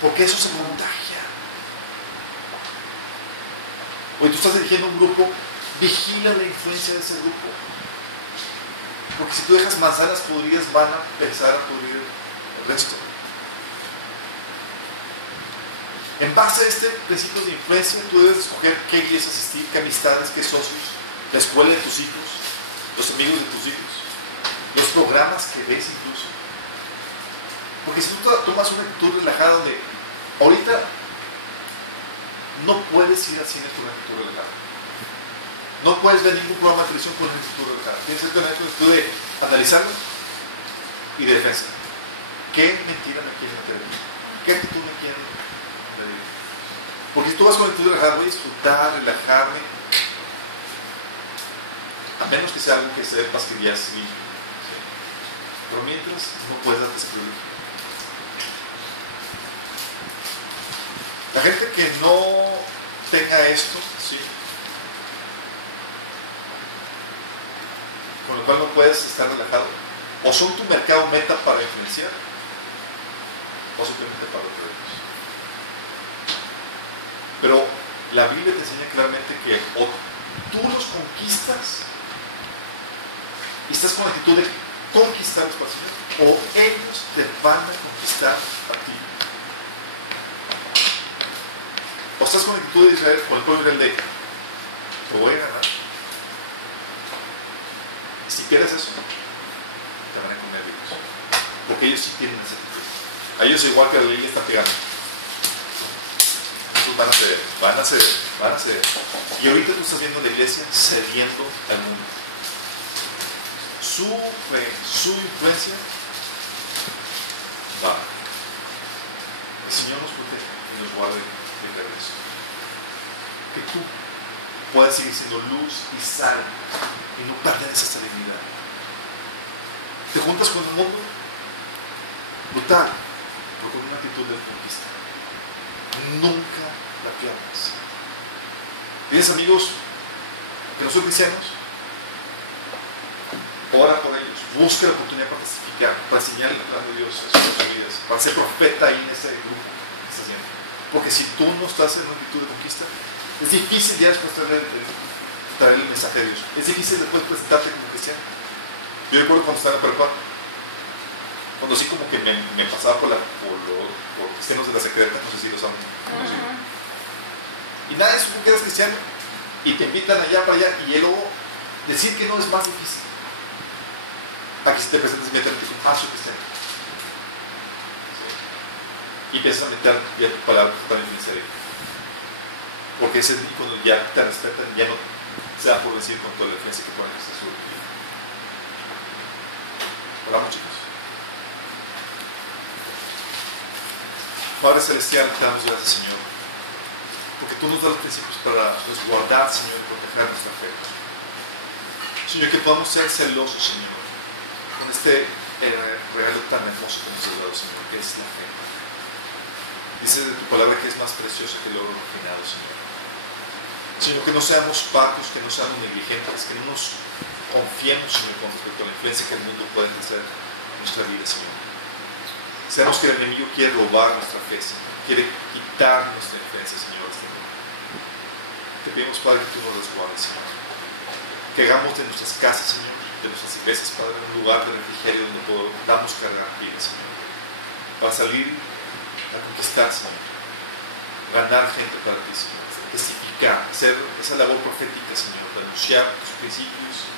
Porque eso se contagia. Oye, tú estás dirigiendo un grupo, vigila la influencia de ese grupo. Porque si tú dejas manzanas podridas, van a empezar a pudrir el resto. En base a este principio de influencia, tú debes escoger qué iglesia asistir, qué amistades, qué socios, la escuela de tus hijos, los amigos de tus hijos, los programas que ves incluso. Porque si tú tomas una actitud relajada donde ahorita no puedes ir al cine con una actitud relajada, no puedes ver ningún programa de televisión con una actitud relajada, tienes que tener una actitud de analizarlo y de defensa. ¿Qué mentira me quieren meter? ¿Qué actitud me quieren medir? Porque si tú vas con una actitud relajada, voy a disfrutar, relajarme, a menos que sea algo que sepas que ya es mío. ¿Sí? Pero mientras no puedes darte ese privilegio. La gente que no tenga esto, ¿sí? con el cual no puedes estar relajado. O son tu mercado meta para influenciar, o simplemente para lo que vemos. Pero la Biblia te enseña claramente que o tú los conquistas y estás con la actitud de conquistarlos para el Señor, o ellos te van a conquistar a ti. O estás con la actitud de Israel, con el pueblo de Israel de te voy a ganar. Y si quieres eso, te van a comer vivos. Porque ellos sí tienen esa actitud. A ellos igual que a la Biblia está pegando. Entonces van a ceder. Y ahorita tú estás viendo la iglesia cediendo al mundo. Su fe, su influencia va. El Señor nos protege y nos guarde de regreso. Que tú puedas seguir siendo luz y sal y no perder esa estabilidad. Te juntas con el mundo brutal, pero con una actitud de conquista. Nunca la pierdas. ¿Tienes amigos que no son cristianos? Ora por ellos, busca la oportunidad para testificar, para enseñar el plan de Dios a sus vidas, para ser profeta ahí en ese grupo que estás viendo. Porque si tú no estás en una actitud de conquista, es difícil ya después traer el mensaje de Dios. Es difícil después presentarte como cristiano. Yo recuerdo cuando estaba en la prepa, cuando sí como que me pasaba por cristianos de la secreta, no sé si lo saben. Y nadie supo que eras cristiano. Y te invitan allá para allá, y luego decir que no es más difícil. Aquí si te presentas inmediatamente como, soy cristiano. Sí. Y empiezas a meter ya tu palabra totalmente en serio. Porque ese cuando ya te respetan, ya no se da por decir con toda la defensa que ponen esta sur. Oramos, chicos. Padre Celestial, te damos gracias, Señor, porque tú nos das los principios para resguardar, Señor, y proteger nuestra fe. Señor, que podamos ser celosos, Señor, con este regalo tan hermoso que nos has dado, Señor, que es la fe. Dice de tu palabra que es más preciosa que el oro refinado, Señor. Señor, que no seamos pacos, que no seamos negligentes, que no nos confiemos, Señor, con respecto a la influencia que el mundo puede ejercer en nuestra vida, Señor. Sabemos que el enemigo quiere robar nuestra fe, Señor, quiere quitar nuestra influencia, Señor, este mundo. Te pedimos, Padre, que tú nos resguardes, Señor. Que hagamos de nuestras casas, Señor, de nuestras iglesias, Padre, un lugar de refrigerio donde podamos cargar vidas, Señor, para salir a conquistar, Señor, ganar gente para ti, Señor, testificar, hacer esa labor profética, Señor, de anunciar tus principios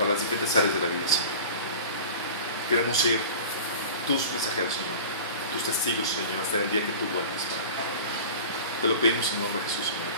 para las diferentes áreas de la vida, Señor. Queremos ser tus mensajeros, Señor, tus testigos, Señor, hasta el día que tú vuelvas, Señor. Te lo pedimos en nombre de Jesús, Señor.